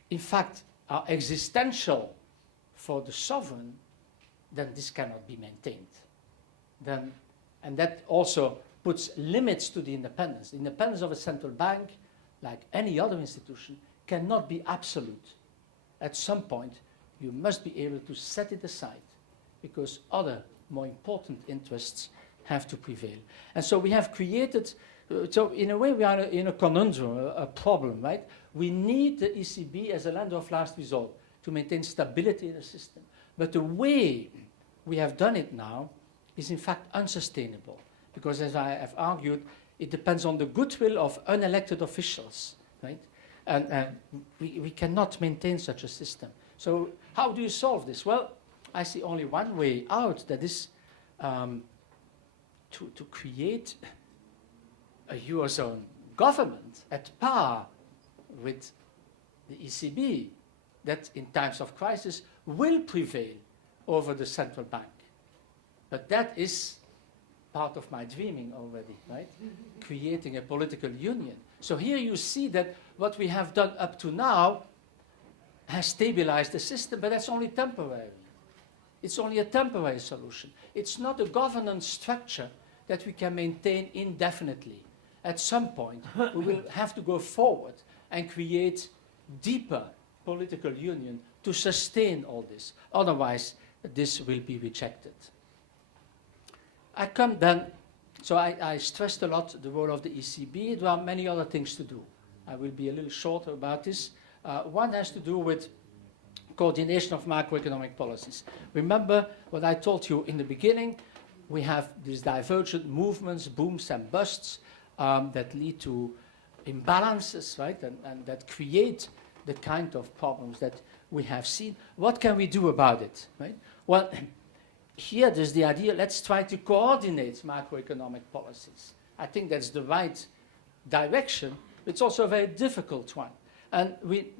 in fact are existential for the sovereign, then this cannot be maintained. And that also puts limits to the independence. The independence of a central bank, like any other institution, cannot be absolute. At some point, you must be able to set it aside because other more important interests have to prevail. And so we have created, so in a way we are in a conundrum, a problem, right? We need the ECB as a lender of last resort to maintain stability in the system. But the way we have done it now is in fact unsustainable because, as I have argued, it depends on the goodwill of unelected officials, right? And we cannot maintain such a system. So how do you solve this? Well, I see only one way out, that is to create a Eurozone government at par with the ECB that in times of crisis will prevail over the central bank. But that is part of my dreaming already, right? Creating a political union. So here you see that what we have done up to now has stabilized the system, but that's only temporary. It's only a temporary solution. It's not a governance structure that we can maintain indefinitely. At some point, we will have to go forward and create deeper political union to sustain all this. Otherwise, this will be rejected. I come then, so I stressed a lot the role of the ECB. There are many other things to do. I will be a little shorter about this. One has to do with coordination of macroeconomic policies. Remember what I told you in the beginning, we have these divergent movements, booms and busts, that lead to imbalances, right, and that create the kind of problems that we have seen. What can we do about it, right? Well, here there's the idea, let's try to coordinate macroeconomic policies. I think that's the right direction. It's also a very difficult one. And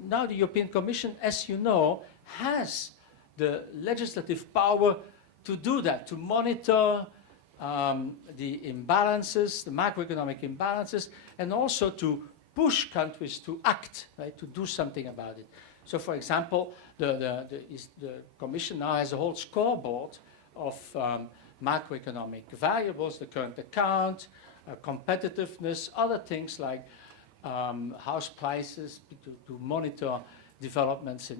now the European Commission, as you know, has the legislative power to do that, to monitor the imbalances, the macroeconomic imbalances, and also to push countries to act, right, to do something about it. So, for example, the Commission now has a whole scoreboard of macroeconomic variables, the current account, competitiveness, other things like house prices, to monitor developments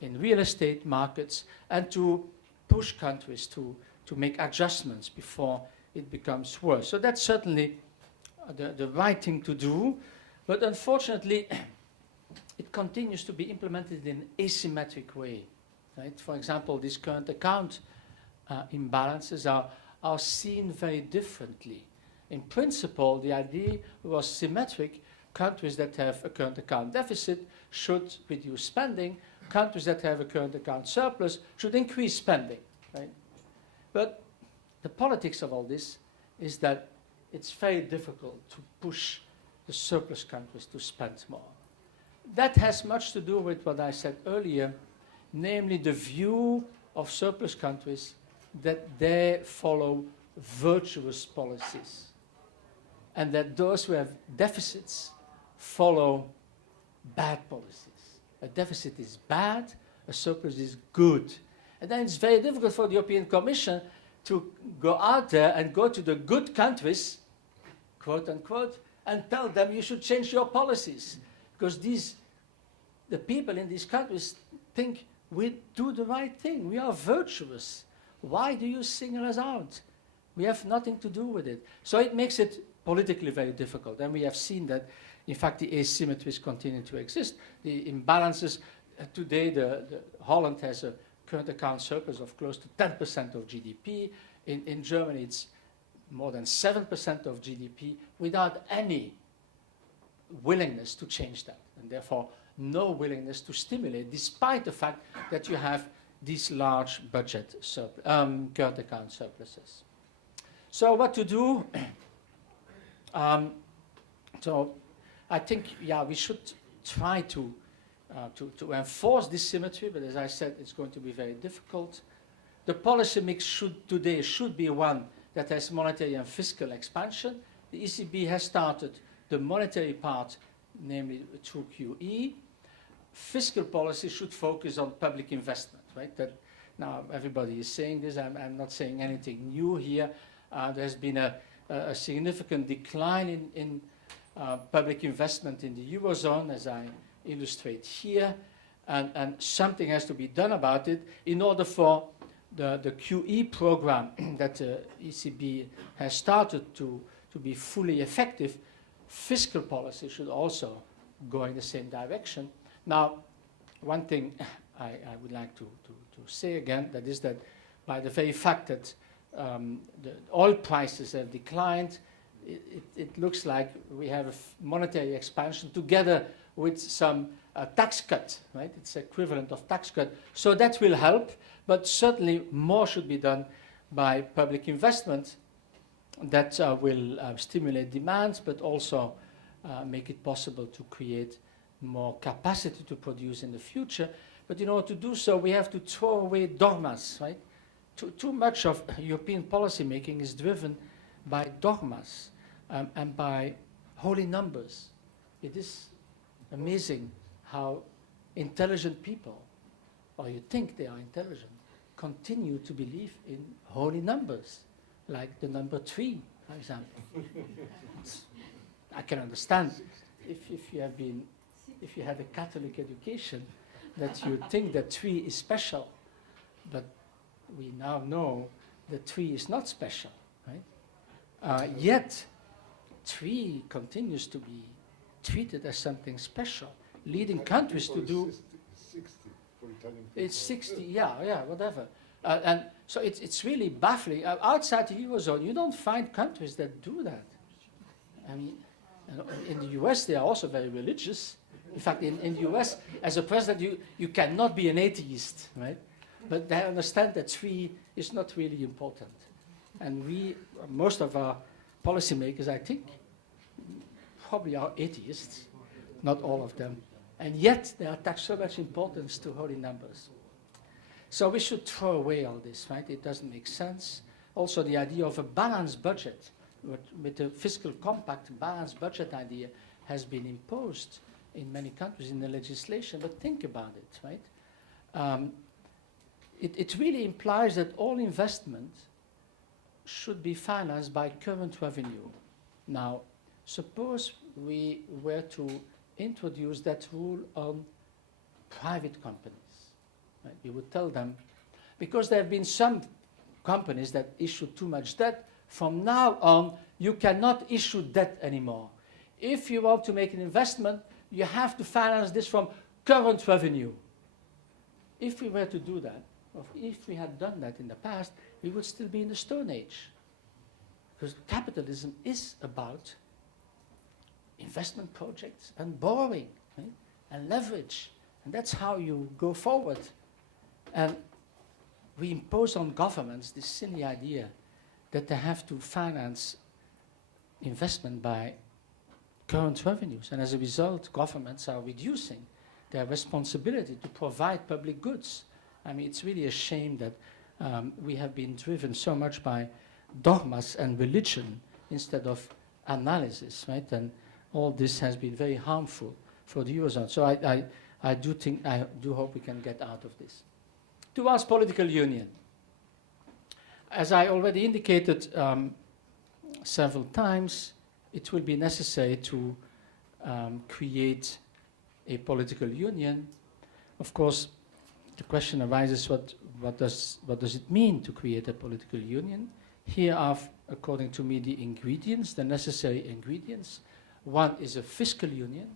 in real estate markets, and to push countries to make adjustments before it becomes worse. So that's certainly the right thing to do, but unfortunately it continues to be implemented in an asymmetric way. Right? For example, these current account imbalances are seen very differently. In principle, the idea was symmetric. Countries that have a current account deficit should reduce spending. Countries that have a current account surplus should increase spending. Right? But the politics of all this is that it's very difficult to push the surplus countries to spend more. That has much to do with what I said earlier, namely the view of surplus countries that they follow virtuous policies, and that those who have deficits follow bad policies. A deficit is bad, a surplus is good. And then it's very difficult for the European Commission to go out there and go to the good countries, quote unquote, and tell them you should change your policies. Because the people in these countries think we do the right thing. We are virtuous. Why do you single us out? We have nothing to do with it. So it makes it politically very difficult. And we have seen that, in fact, the asymmetries continue to exist. The imbalances, today Holland has a current account surplus of close to 10% of GDP. In Germany, it's more than 7% of GDP without any willingness to change that. And therefore, no willingness to stimulate, despite the fact that you have these large budget current account surpluses. So what to do? So I think, yeah, we should try to enforce this symmetry, but as I said, it's going to be very difficult. The policy mix today should be one that has monetary and fiscal expansion. The ECB has started the monetary part, namely through QE. Fiscal policy should focus on public investment, right? That now everybody is saying this. I'm not saying anything new here. There's been a significant decline in public investment in the Eurozone, as I illustrate here, and something has to be done about it in order for the QE program that the ECB has started to be fully effective. Fiscal policy should also go in the same direction. Now, one thing I would like to say again, that is that by the very fact that the oil prices have declined, it looks like we have a monetary expansion together with some tax cut, right? It's equivalent of tax cut. So that will help, but certainly more should be done by public investment that will stimulate demands, but also make it possible to create more capacity to produce in the future. But in order to do so, we have to throw away dogmas, right? Too much of European policy making is driven by dogmas and by holy numbers. It is amazing how intelligent people, or you think they are intelligent, continue to believe in holy numbers, like the number 3, for example. I can understand if you had a Catholic education, that you think that 3 is special, but we now know that 3 is not special, right? Yet 3 continues to be treated as something special, leading countries to do. 60 for Italian people. It's 60, yeah, whatever. And so it's really baffling. Outside the Eurozone, you don't find countries that do that. I mean, in the US, they are also very religious. In fact, in the US, as a president, you cannot be an atheist, right? But they understand that 3 is not really important. And most of our policymakers, I think, probably are atheists, not all of them. And yet, they attach so much importance to holy numbers. So we should throw away all this, right? It doesn't make sense. Also, the idea of a balanced budget, with the fiscal compact, balanced budget idea has been imposed in many countries in the legislation, but think about it, right? It really implies that all investment should be financed by current revenue. Now, suppose we were to introduce that rule on private companies. Right? We would tell them, because there have been some companies that issued too much debt, from now on, you cannot issue debt anymore. If you want to make an investment, you have to finance this from current revenue. If we were to do that, or if we had done that in the past, we would still be in the Stone Age. Because capitalism is about investment projects and borrowing, right? And leverage. And that's how you go forward. And we impose on governments this silly idea that they have to finance investment by current revenues. And as a result, governments are reducing their responsibility to provide public goods. I mean, it's really a shame that we have been driven so much by dogmas and religion instead of analysis, right? And all this has been very harmful for the Eurozone. So I do hope we can get out of this. Towards political union. As I already indicated several times, it will be necessary to create a political union. Of course, the question arises, what does it mean to create a political union? Here are, according to me, the ingredients, the necessary ingredients. One is a fiscal union,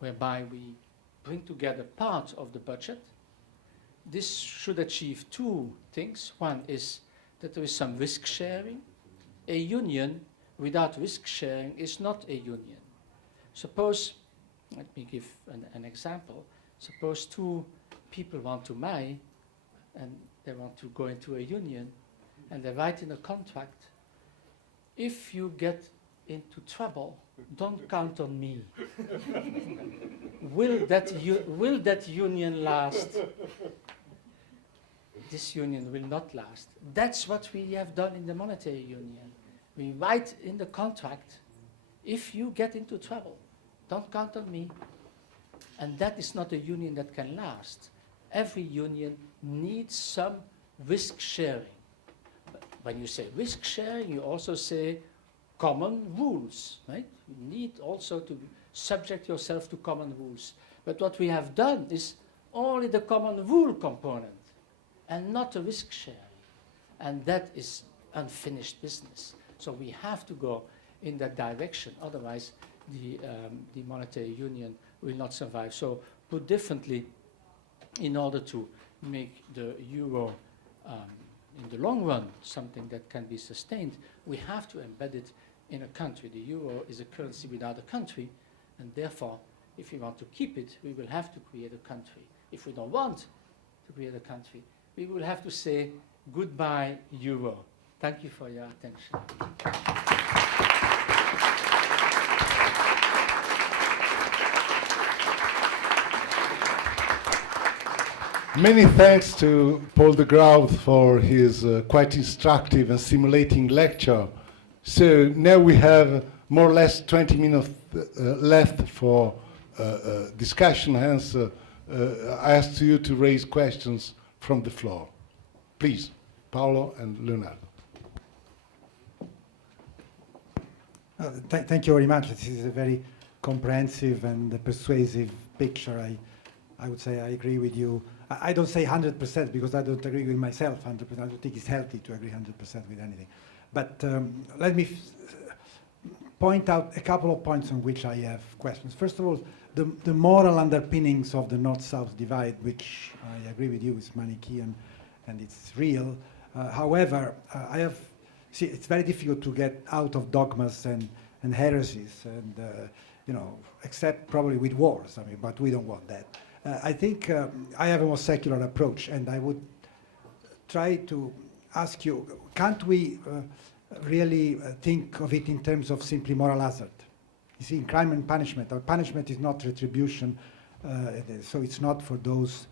whereby we bring together part of the budget. This should achieve two things. One is that there is some risk sharing. A union without risk sharing is not a union. Suppose, let me give an example. Suppose two people want to marry and they want to go into a union and they write in a contract, if you get into trouble, don't count on me. Will that union last? This union will not last. That's what we have done in the monetary union. We write in the contract, if you get into trouble, don't count on me. And that is not a union that can last. Every union needs some risk sharing. But when you say risk sharing, you also say common rules, right? You need also to subject yourself to common rules. But what we have done is only the common rule component and not the risk sharing. And that is unfinished business. So we have to go in that direction. Otherwise, the monetary union will not survive. So put differently, in order to make the euro in the long run something that can be sustained, we have to embed it in a country. The euro is a currency without a country, and therefore, if we want to keep it, we will have to create a country. If we don't want to create a country, we will have to say goodbye, euro. Thank you for your attention. Many thanks to Paul de Grauwe for his quite instructive and stimulating lecture. So now we have more or less 20 minutes left for discussion, hence I ask you to raise questions from the floor. Please, Paolo and Leonardo. Thank you very much. This is a very comprehensive and persuasive picture. I would say I agree with you. I don't say 100% because I don't agree with myself 100%. I don't think it's healthy to agree 100% with anything. But let me point out a couple of points on which I have questions. First of all, the moral underpinnings of the North-South divide, which I agree with you, is Manichaean and it's real. However, it's very difficult to get out of dogmas and heresies, and except probably with wars. I mean, but we don't want that. I think I have a more secular approach, and I would try to ask you, can't we really think of it in terms of simply moral hazard? You see, in crime and punishment, our punishment is not retribution, so it's not for those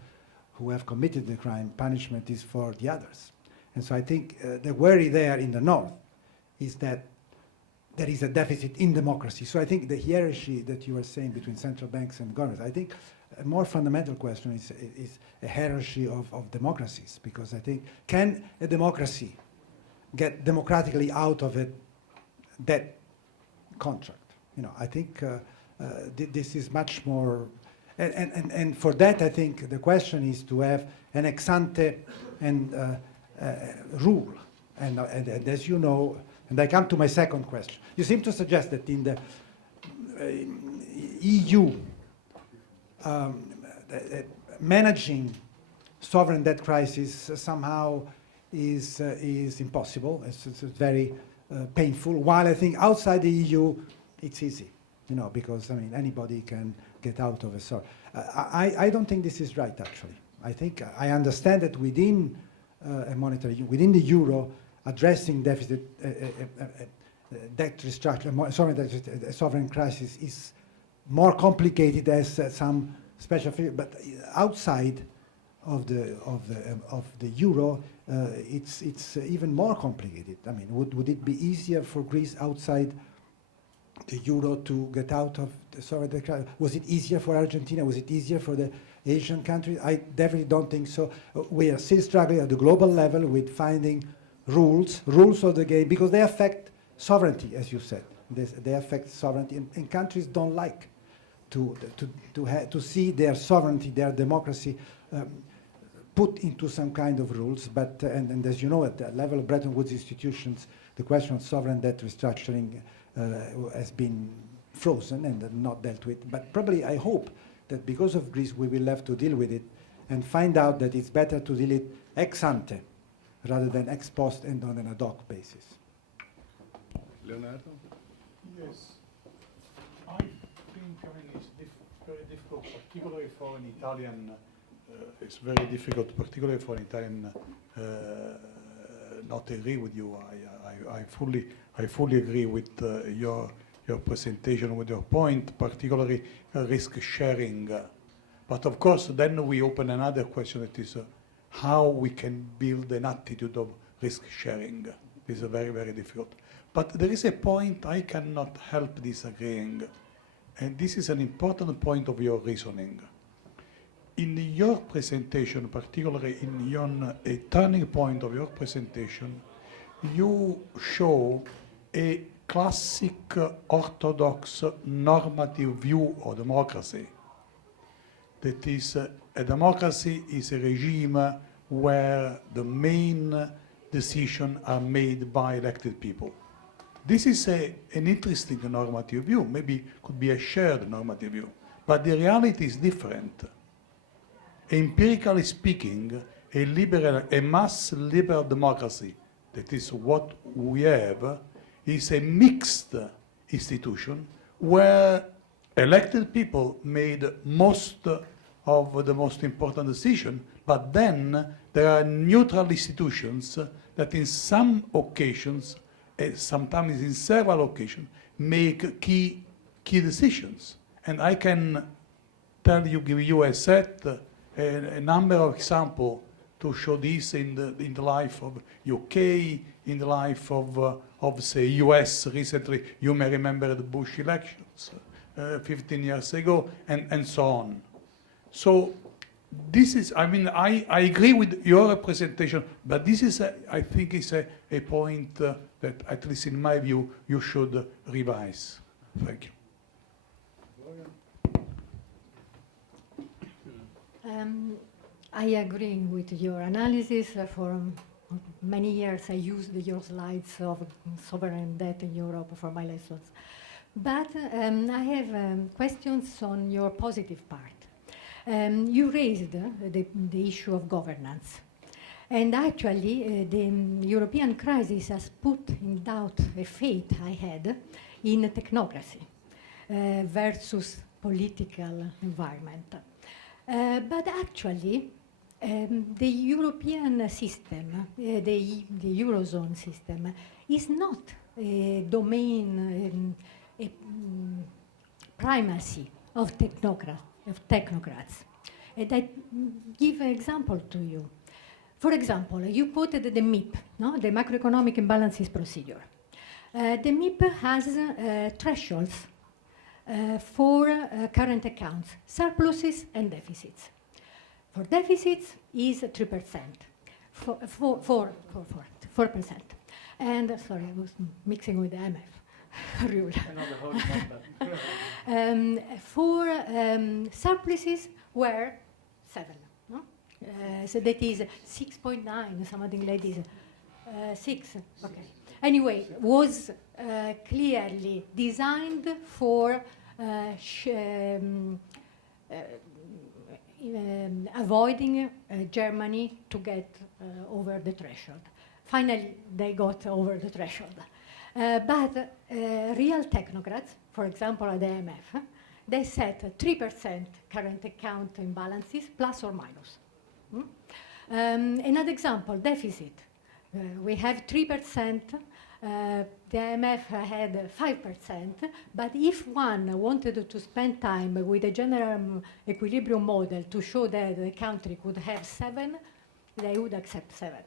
who have committed the crime. Punishment is for the others. And so I think the worry there in the North is that there is a deficit in democracy. So I think the hierarchy that you were saying between central banks and governments, I think a more fundamental question is a hierarchy of democracies, because I think, can a democracy get democratically out of a debt contract? I think this is much more, and for that I think the question is to have an ex ante and rule, and as you know, and I come to my second question. You seem to suggest that in the EU, managing sovereign debt crisis somehow is impossible. It's very painful. While I think outside the EU, it's easy, because I mean anybody can get out of a sort. I don't think this is right, actually. I think I understand that within a monetary, within the euro, addressing deficit, debt restructuring, sovereign crisis is more complicated as some special figure. But outside of the euro, it's even more complicated. I mean, would it be easier for Greece outside the euro to get out of the sovereign debt crisis? Was it easier for Argentina? Was it easier for the Asian countries? I definitely don't think so. We are still struggling at the global level with finding rules of the game, because they affect sovereignty, as you said. They affect sovereignty, and countries don't like to see their sovereignty, their democracy put into some kind of rules. But and as you know, at the level of Bretton Woods institutions, the question of sovereign debt restructuring has been frozen and not dealt with. But probably I hope that because of Greece, we will have to deal with it and find out that it's better to deal it ex ante rather than ex post and on an ad hoc basis. Leonardo? Yes. I think, it's very difficult, particularly for an Italian, it's very difficult, particularly for an Italian, not agree with you. I fully agree with your presentation, with your point, particularly risk sharing. But of course, then we open another question, that is how we can build an attitude of risk sharing. This is very, very difficult. But there is a point I cannot help disagreeing, and this is an important point of your reasoning. In your presentation, particularly in a turning point of your presentation, you show a classic orthodox normative view of democracy. That is, a democracy is a regime where the main decisions are made by elected people. This is an interesting normative view, maybe could be a shared normative view, but the reality is different. Empirically speaking, a mass liberal democracy, that is what we have, is a mixed institution where elected people made most of the most important decisions, but then there are neutral institutions that in some occasions, sometimes in several occasions, make key decisions. And I can give you a set, a number of examples to show this in the life of UK, in the life of say US recently. You may remember the Bush elections 15 years ago, and so on. So this is, I agree with your representation, but this is, I think, is a point that, at least in my view, you should revise. Thank you. I agree with your analysis. For many years, I used your slides of sovereign debt in Europe for my lessons. But I have questions on your positive part. You raised the issue of governance. And actually, the European crisis has put in doubt a faith I had in technocracy versus political environment. But actually, the European system, the Eurozone system, is not a domain, a primacy of technocrats. And I give an example to you. For example, you quoted the MIP, no? The macroeconomic imbalances procedure. The MIP has thresholds for current accounts, surpluses and deficits. For deficits is 3%, 4%. And sorry, I was mixing with the MF rule. For surpluses were 7. No? So that is 6.9, something like this. 6. Okay. Anyway, was clearly designed for avoiding Germany to get over the threshold. Finally, they got over the threshold. But real technocrats, for example, at the IMF, they set 3% current account imbalances, plus or minus. Another example, deficit. We have 3%. The IMF had 5%, but if one wanted to spend time with a general equilibrium model to show that the country could have 7, they would accept 7.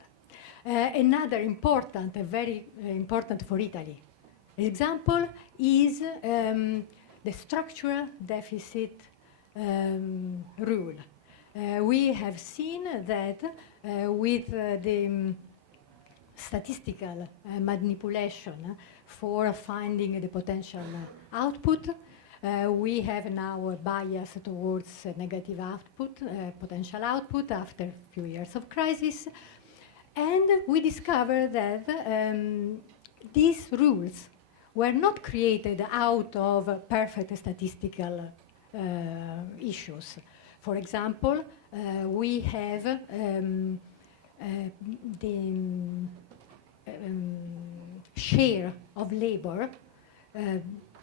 Another important, very important for Italy example is the structural deficit rule. we have seen that with the statistical manipulation for finding the potential output, we have now a bias towards negative output, potential output after a few years of crisis. And we discovered that these rules were not created out of perfect statistical issues. For example, we have the share of labor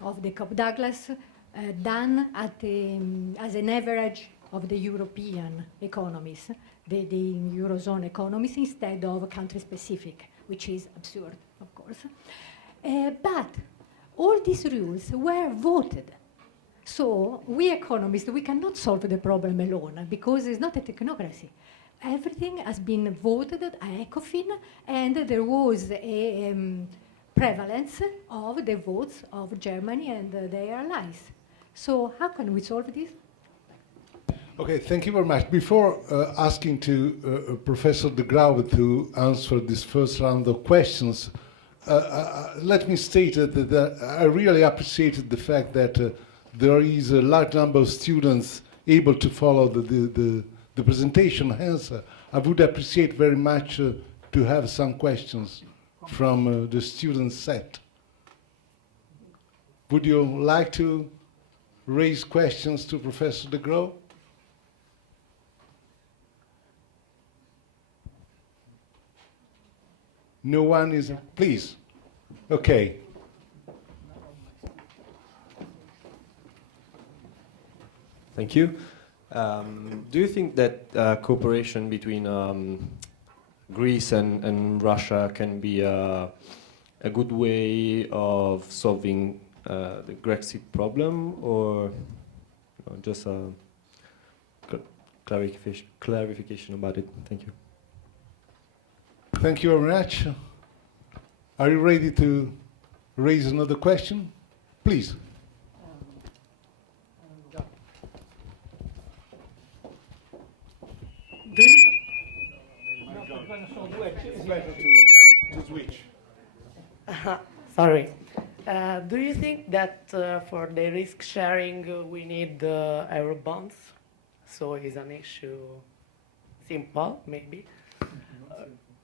of the Cobb-Douglas done at as an average of the European economies, the Eurozone economies, instead of country-specific, which is absurd, of course. But all these rules were voted. So we economists, we cannot solve the problem alone because it's not a technocracy. Everything has been voted at ECOFIN, and there was a prevalence of the votes of Germany and their allies. So how can we solve this? Okay, thank you very much. Before asking to Professor de Grauwe to answer this first round of questions, let me state that I really appreciated the fact that there is a large number of students able to follow the presentation. Hence, I would appreciate very much to have some questions from the student set. Would you like to raise questions to Professor de Grauwe? No one is, please. Okay. Thank you. Do you think that cooperation between Greece and Russia can be a good way of solving the Brexit problem, or just a clarification about it? Thank you. Thank you very much. Are you ready to raise another question? Please. Sorry. Do you think that for the risk sharing we need Eurobonds? So is an issue simple, maybe?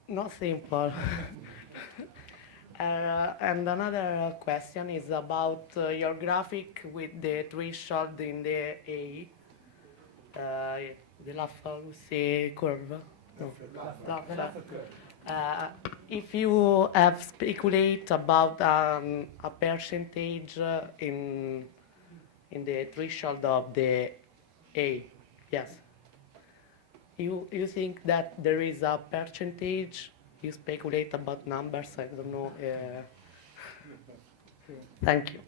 Not simple. And another question is about your graphic with the threshold in the A, the Lafayette curve. No, Lafayette curve. If you have speculate about a percentage in the threshold of the A, yes. You think that there is a percentage? You speculate about numbers, I don't know. Thank you.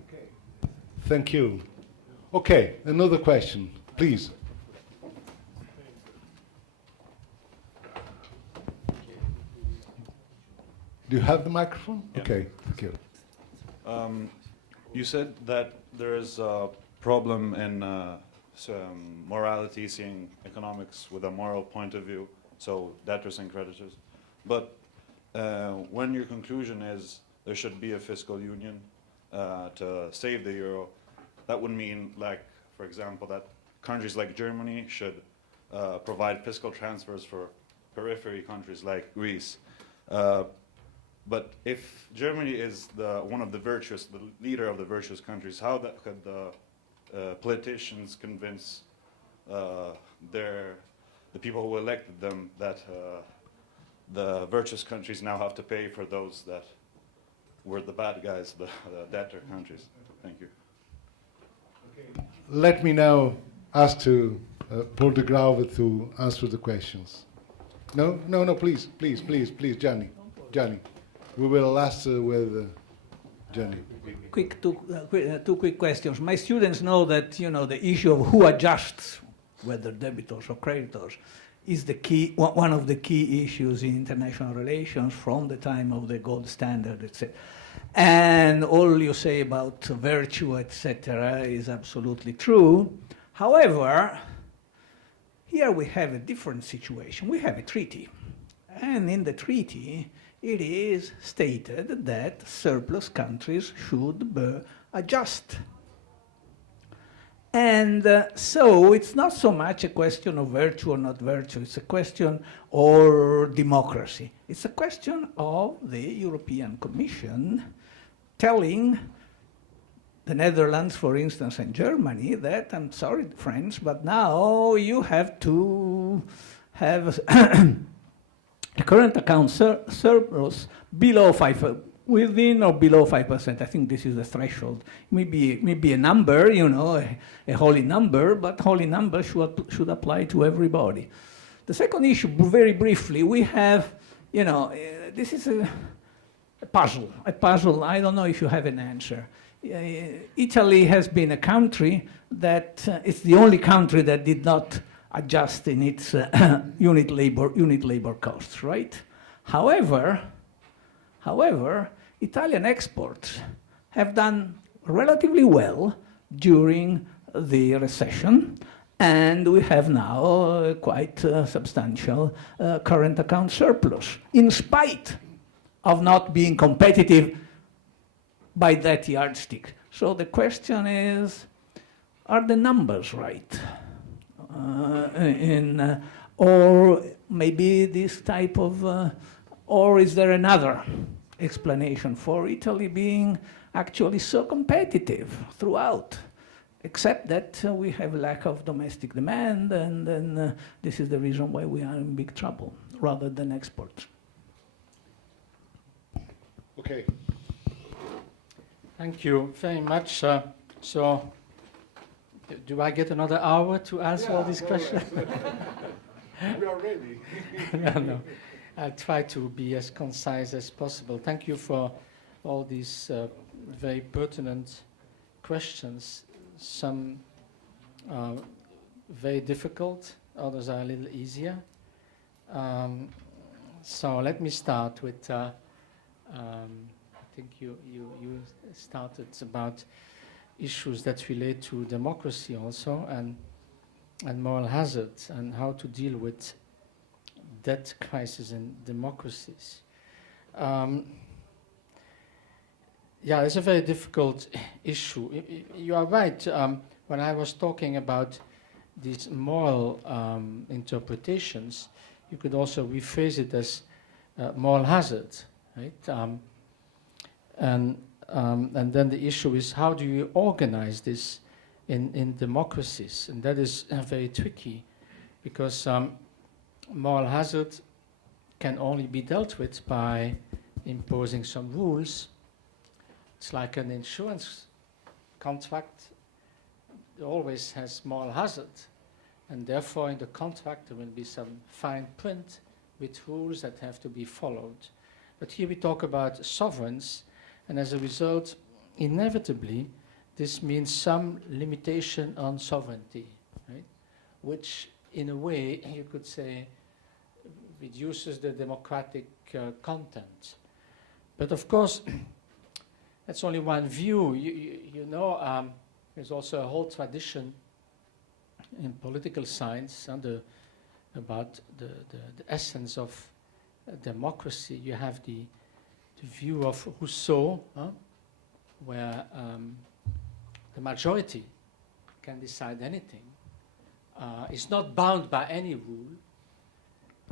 Okay. Thank you. Okay, another question, please. Do you have the microphone? Yeah. Okay, thank you. You said that there is a problem in morality, seeing economics with a moral point of view, so debtors and creditors. But when your conclusion is there should be a fiscal union to save the euro, that would mean, like, for example, that countries like Germany should provide fiscal transfers for periphery countries like Greece. But if Germany is one of the virtuous, the leader of the virtuous countries, how could the politicians convince the people who elected them that the virtuous countries now have to pay for those that were the bad guys, the debtor countries? Thank you. Let me now ask to Paul de Grauwe to answer the questions. No, please, Gianni. We will last with Gianni. Two quick questions. My students know that the issue of who adjusts, whether debitors or creditors, is one of the key issues in international relations from the time of the gold standard, etc. And all you say about virtue, etc., is absolutely true. However, Here we have a different situation. We have a treaty. And in the treaty, it is stated that surplus countries should adjust. And so it's not so much a question of virtue or not virtue, it's a question of democracy. It's a question of the European Commission telling the Netherlands, for instance, and Germany that, I'm sorry, friends, but now you have to have a current account surplus below 5%. Within or below 5%, I think this is the threshold. Maybe a number, you know, a holy number, but holy number should apply to everybody. The second issue, very briefly, we have, you know, this is a puzzle. I don't know if you have an answer. Italy has been a country that it's the only country that did not adjust in its unit labor costs, right? However, Italian exports have done relatively well during the recession, and we have now a quite substantial current account surplus, in spite of not being competitive by that yardstick. So the question is, are the numbers right? Or maybe this type of, or is there another explanation for Italy being actually so competitive throughout, except that we have a lack of domestic demand, and then this is the reason why we are in big trouble, rather than exports. Okay. Thank you very much. So, do I get another hour to answer all these questions? We are ready. No. I'll try to be as concise as possible. Thank you for all these very pertinent questions. Some are very difficult, others are a little easier. So let me start with, I think you started about issues that relate to democracy also, and moral hazard, and how to deal with debt crisis in democracies. Yeah, it's a very difficult issue. You are right. When I was talking about these moral interpretations, you could also rephrase it as moral hazard, right? And then the issue is, how do you organize this in democracies? And that is very tricky, because moral hazard can only be dealt with by imposing some rules. It's like an insurance contract. It always has moral hazard, and therefore in the contract there will be some fine print with rules that have to be followed. But here we talk about sovereigns, and as a result, inevitably, this means some limitation on sovereignty, right? Which, in a way, you could say, reduces the democratic content. But of course, that's only one view. You know, there's also a whole tradition in political science about the essence of democracy. You have the view of Rousseau, where the majority can decide anything. It's not bound by any rule,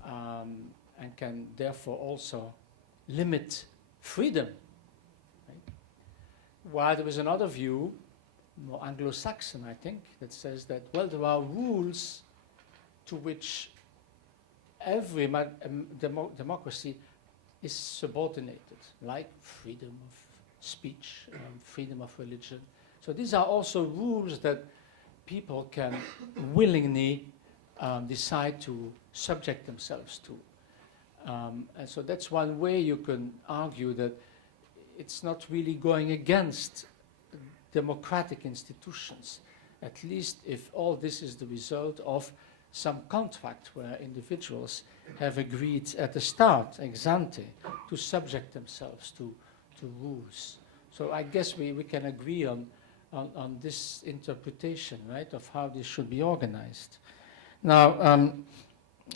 and can therefore also limit freedom. Right? While there is another view, more Anglo-Saxon, I think, that says that, well, there are rules to which every democracy is subordinated, like freedom of speech, freedom of religion. So these are also rules that people can willingly decide to subject themselves to. And so that's one way you can argue that it's not really going against democratic institutions, at least if all this is the result of some contract where individuals have agreed at the start, ex ante, to subject themselves to rules. So I guess we can agree on this interpretation, right, of how this should be organized. Now,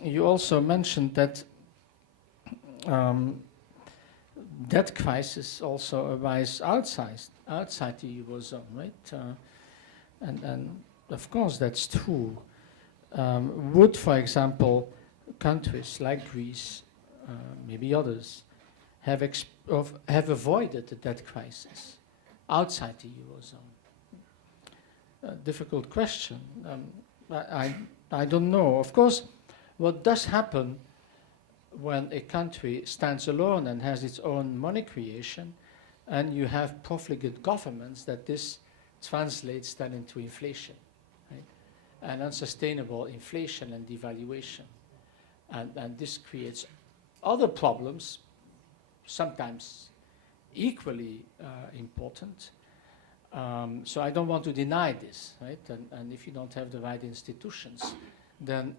you also mentioned that debt crisis also arise outside the Eurozone, right? And of course that's true. Would, for example, countries like Greece, maybe others, have avoided the debt crisis outside the Eurozone? A difficult question. I don't know. Of course, what does happen when a country stands alone and has its own money creation, and you have profligate governments, that this translates then into inflation, right? And unsustainable inflation and devaluation. And this creates other problems, sometimes equally important. So I don't want to deny this, right? And if you don't have the right institutions, then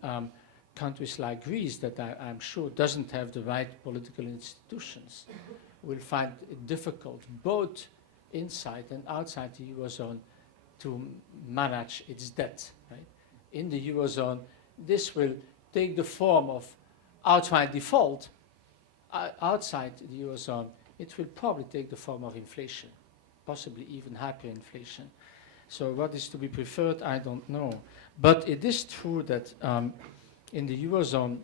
countries like Greece, that I'm sure doesn't have the right political institutions, will find it difficult, both inside and outside the Eurozone, to manage its debt, right? In the Eurozone, this will take the form of outright default. Outside the Eurozone, it will probably take the form of inflation, possibly even hyperinflation. So what is to be preferred, I don't know. But it is true that in the Eurozone,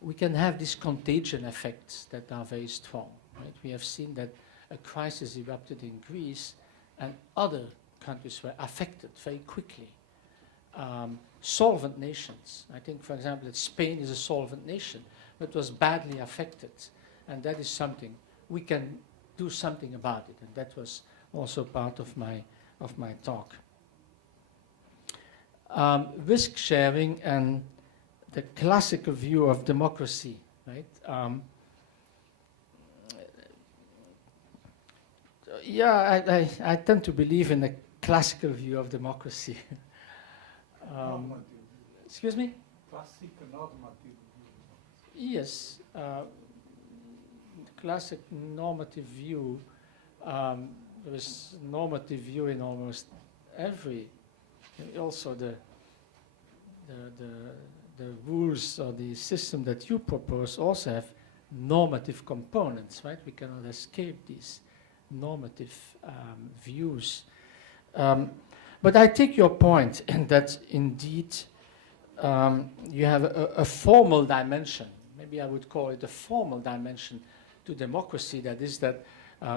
we can have these contagion effects that are very strong, right? We have seen that a crisis erupted in Greece and other countries were affected very quickly. Solvent nations, I think, for example, that Spain is a solvent nation, but was badly affected. And that is something, we can do something about it. And that was also part of my talk. Risk sharing and the classical view of democracy, right? Yeah, I tend to believe in the classical view of democracy. Excuse me? Classic normative. Yes, classic normative view. There is normative view in almost every. Also, the rules or the system that you propose also have normative components, right? We cannot escape these normative views. But I take your point in that indeed you have a formal dimension. Maybe I would call it a formal dimension to democracy. That is that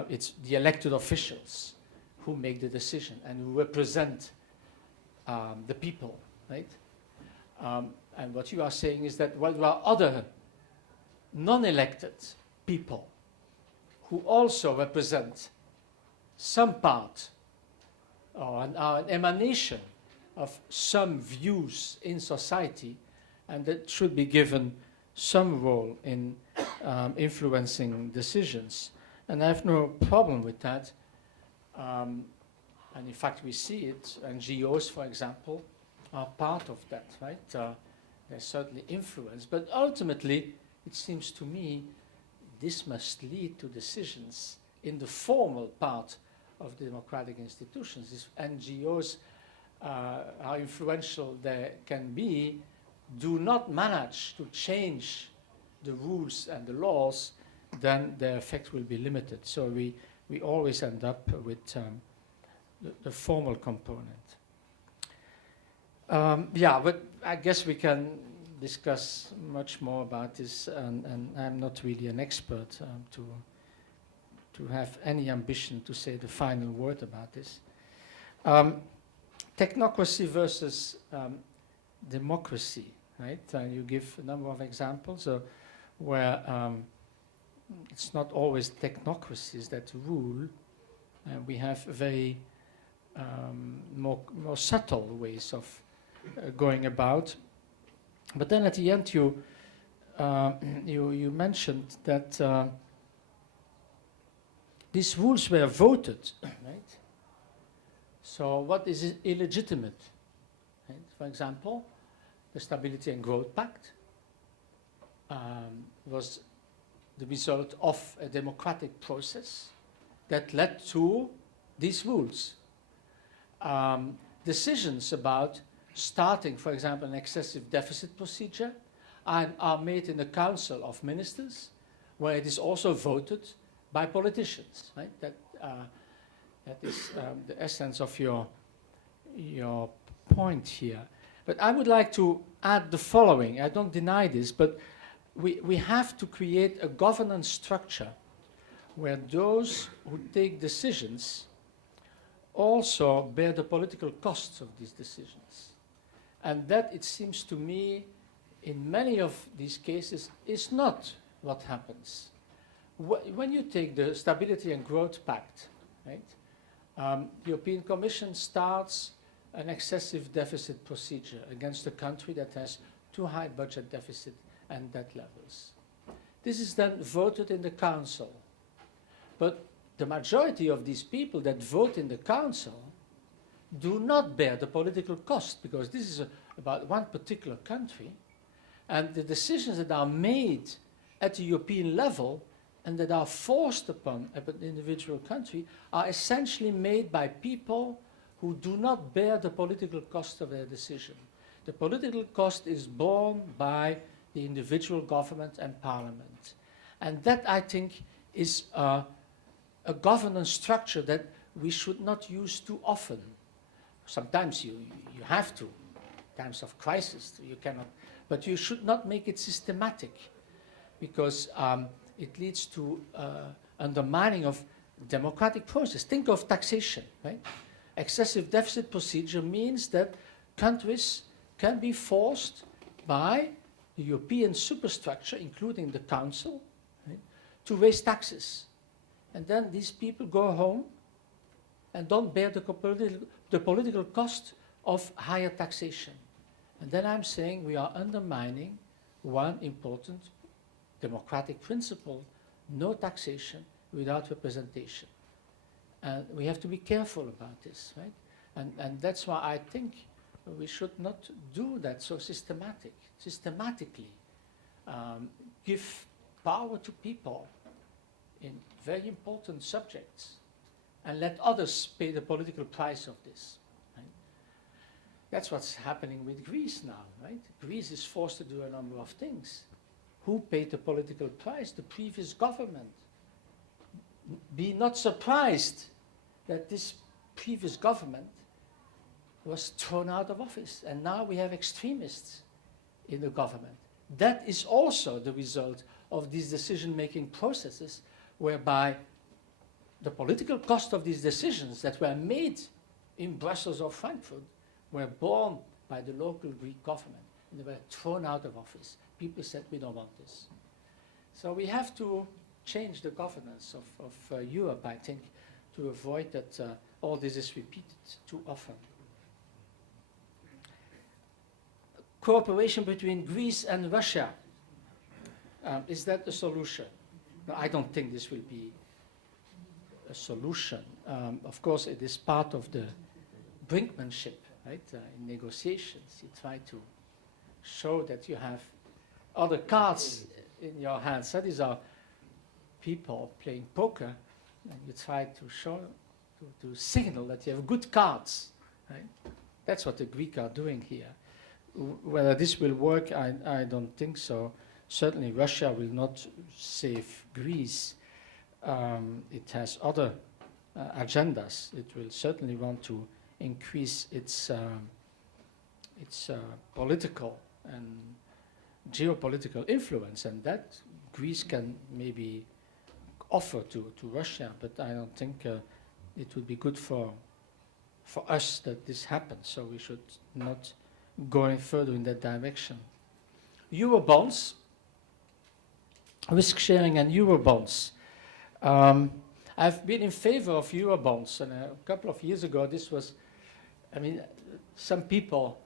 it's the elected officials who make the decision and who represent the people, right? And what you are saying is that, well, there are other non-elected people who also represent some part or are an emanation of some views in society, and that should be given some role in influencing decisions. And I have no problem with that. And in fact, we see it. NGOs, for example, are part of that, right? They certainly influence. But ultimately, it seems to me, this must lead to decisions in the formal part of the democratic institutions. These NGOs, how influential they can be, do not manage to change the rules and the laws, then their effect will be limited. So we always end up with the formal component. Yeah, but I guess we can discuss much more about this, and I'm not really an expert to have any ambition to say the final word about this. Technocracy versus democracy, right? You give a number of examples where it's not always technocracies that rule. We have very more subtle ways of going about. But then at the end, you mentioned that these rules were voted, right? So what is illegitimate? Right? For example, the Stability and Growth Pact was the result of a democratic process that led to these rules. Decisions about starting, for example, an excessive deficit procedure, and are made in the Council of Ministers, where it is also voted by politicians, right? That is the essence of your point here. But I would like to add the following. I don't deny this, but we have to create a governance structure where those who take decisions also bear the political costs of these decisions. And that, it seems to me, in many of these cases, is not what happens. When you take the Stability and Growth Pact, right, the European Commission starts an excessive deficit procedure against a country that has too high budget deficit and debt levels. This is then voted in the Council. But the majority of these people that vote in the Council do not bear the political cost, because this is about one particular country, and the decisions that are made at the European level and that are forced upon an individual country are essentially made by people who do not bear the political cost of their decision. The political cost is borne by the individual government and parliament. And that, I think, is a governance structure that we should not use too often. Sometimes you have to. In times of crisis, you cannot. But you should not make it systematic, because it leads to undermining of democratic process. Think of taxation, right? Excessive deficit procedure means that countries can be forced by the European superstructure, including the Council, right, to raise taxes. And then these people go home and don't bear the political cost of higher taxation. And then I'm saying we are undermining one important democratic principle: no taxation without representation. And we have to be careful about this, right? And that's why I think we should not do that so systematically. Give power to people in very important subjects and let others pay the political price of this. Right? That's what's happening with Greece now, right? Greece is forced to do a number of things. Who paid the political price? The previous government. Be not surprised that this previous government was thrown out of office, and now we have extremists in the government. That is also the result of these decision-making processes, whereby the political cost of these decisions that were made in Brussels or Frankfurt were borne by the local Greek government, and they were thrown out of office. People said, we don't want this. So we have to change the governance of Europe, I think, to avoid that all this is repeated too often. Cooperation between Greece and Russia, is that a solution? No, I don't think this will be a solution. Of course, it is part of the brinkmanship, right? In negotiations, you try to show that you have other cards in your hands. So these are people playing poker, and you try to show, to signal that you have good cards, right? That's what the Greeks are doing here. Whether this will work, I don't think so. Certainly Russia will not save Greece. It has other agendas. It will certainly want to increase its political and geopolitical influence, and that Greece can maybe offer to Russia, but I don't think it would be good for us that this happens, so we should not go any further in that direction. Eurobonds, risk sharing and Eurobonds. I've been in favor of Eurobonds, and a couple of years ago this was, I mean, some people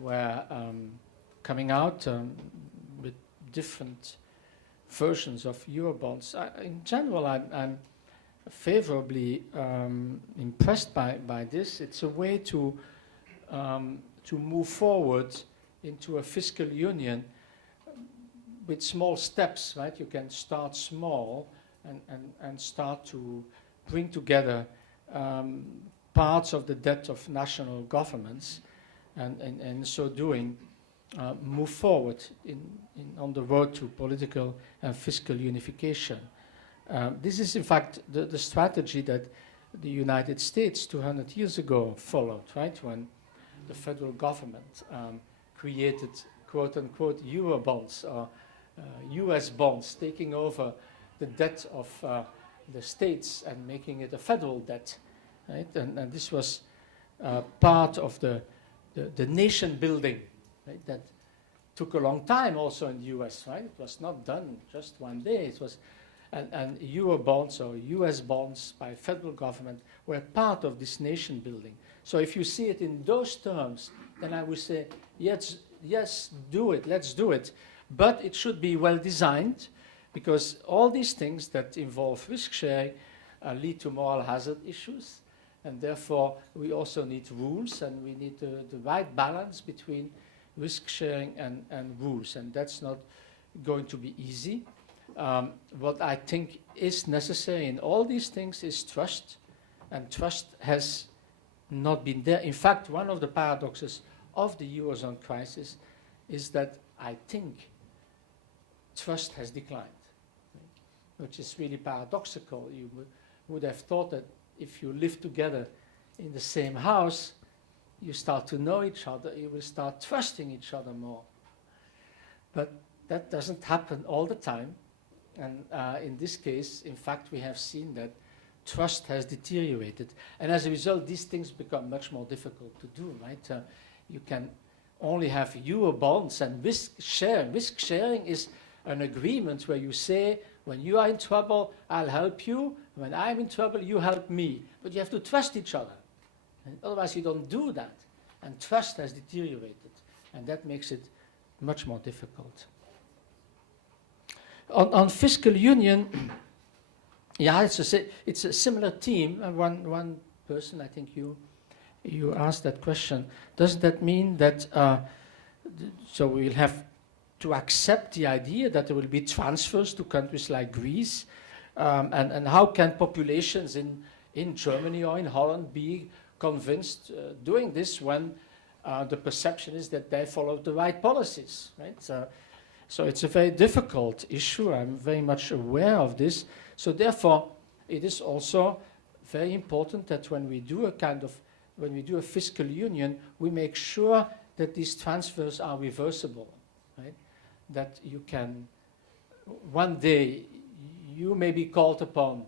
were coming out with different versions of Eurobonds. In general, I'm favorably impressed by this. It's a way to move forward into a fiscal union with small steps, right? You can start small and start to bring together parts of the debt of national governments and in so doing, move forward on the road to political and fiscal unification. This is, in fact, the strategy that the United States 200 years ago followed, right, when the federal government created quote-unquote Eurobonds or US bonds, taking over the debt of the states and making it a federal debt, right? And this was part of the nation building, right? That took a long time also in the US, right? It was not done just one day. It was, and Euro bonds or US bonds by federal government were part of this nation building. So if you see it in those terms, then I would say, yes, do it, let's do it. But it should be well designed, because all these things that involve risk sharing lead to moral hazard issues. And therefore, we also need rules, and we need the right balance between risk sharing and rules. And that's not going to be easy. What I think is necessary in all these things is trust. And trust has not been there. In fact, one of the paradoxes of the Eurozone crisis is that I think trust has declined, which is really paradoxical. You would have thought that if you live together in the same house, you start to know each other, you will start trusting each other more. But that doesn't happen all the time. And in this case, in fact, we have seen that trust has deteriorated. And as a result, these things become much more difficult to do, right? You can only have Euro bonds and risk sharing. Risk sharing is an agreement where you say, when you are in trouble, I'll help you. When I'm in trouble, you help me. But you have to trust each other. And otherwise, you don't do that. And trust has deteriorated. And that makes it much more difficult. On fiscal union, yeah, it's a similar theme. And one person, I think you asked that question. Does that mean that, so we'll have to accept the idea that there will be transfers to countries like Greece? And how can populations in Germany or in Holland be convinced doing this when the perception is that they follow the right policies, right? So it's a very difficult issue. I'm very much aware of this. So therefore, it is also very important that when we do a fiscal union, we make sure that these transfers are reversible, right? That you can, one day, you may be called upon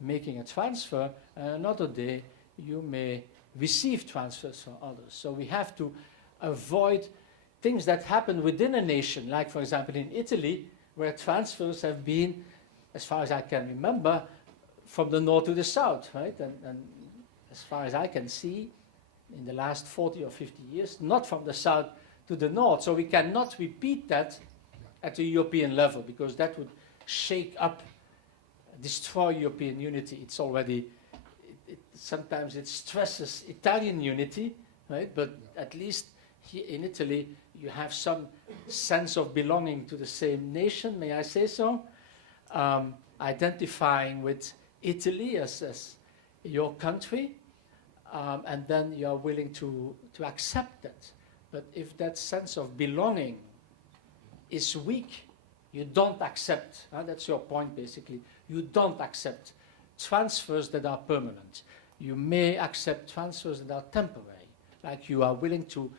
making a transfer, and another day, you may receive transfers from others. So we have to avoid things that happen within a nation, like, for example, in Italy, where transfers have been, as far as I can remember, from the north to the south, right? And as far as I can see, in the last 40 or 50 years, not from the south to the north. So we cannot repeat that at the European level, because that would shake up, destroy European unity. It's already, sometimes it stresses Italian unity, right? But at least here in Italy, you have some sense of belonging to the same nation, may I say so? Identifying with Italy as your country, and then you are willing to accept that. But if that sense of belonging is weak, you don't accept, that's your point basically, you don't accept transfers that are permanent. You may accept transfers that are temporary, like you are willing to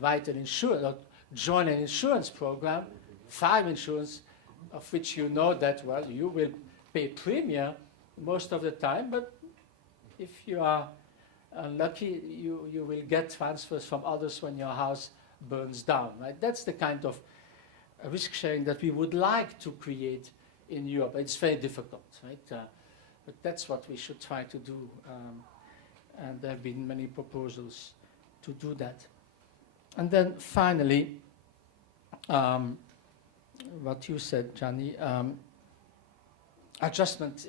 write an insurance, or join an insurance program, fire insurance, of which you know that, well, you will pay premium most of the time, but if you are unlucky, you will get transfers from others when your house burns down, right? That's the kind of risk sharing that we would like to create in Europe. It's very difficult, right? But that's what we should try to do. And there have been many proposals to do that. And then finally, what you said, Gianni, adjustment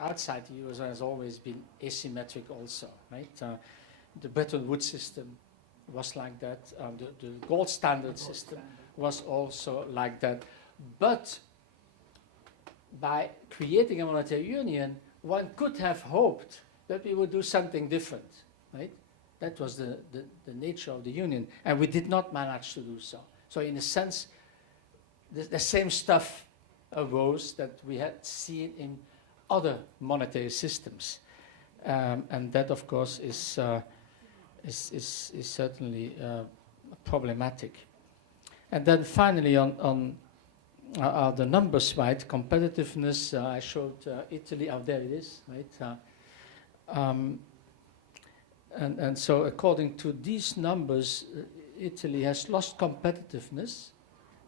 outside the Eurozone has always been asymmetric also, right? The Bretton Woods system was like that. The gold standard system was also like that. But by creating a monetary union, one could have hoped that we would do something different, right? That was the nature of the union, and we did not manage to do so. So in a sense, the same stuff arose that we had seen in other monetary systems. And that, of course, is certainly problematic. And then finally, on the numbers, right? Competitiveness, I showed Italy, oh, there it is, right? And so according to these numbers, Italy has lost competitiveness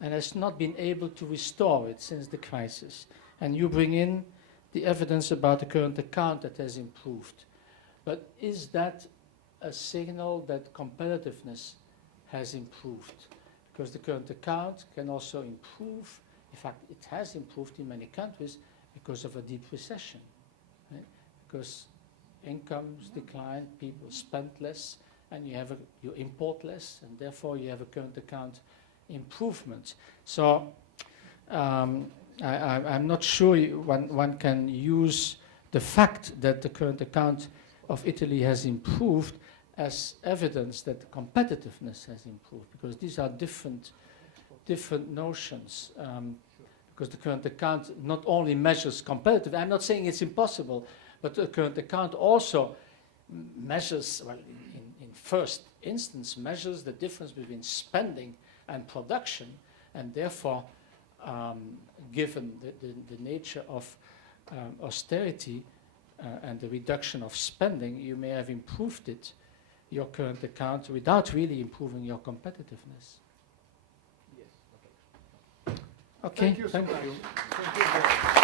and has not been able to restore it since the crisis. And you bring in the evidence about the current account that has improved. But is that a signal that competitiveness has improved? Because the current account can also improve. In fact, it has improved in many countries because of a deep recession. Right? Because incomes decline, people spend less, and you import less, and therefore you have a current account improvement. So I'm not sure one can use the fact that the current account of Italy has improved as evidence that the competitiveness has improved, because these are different notions. Because the current account not only measures competitive, I'm not saying it's impossible, but the current account also measures, well, in first instance, measures the difference between spending and production, and therefore, given the nature of austerity and the reduction of spending, you may have improved your current account without really improving your competitiveness. Thank you so much. Thank you.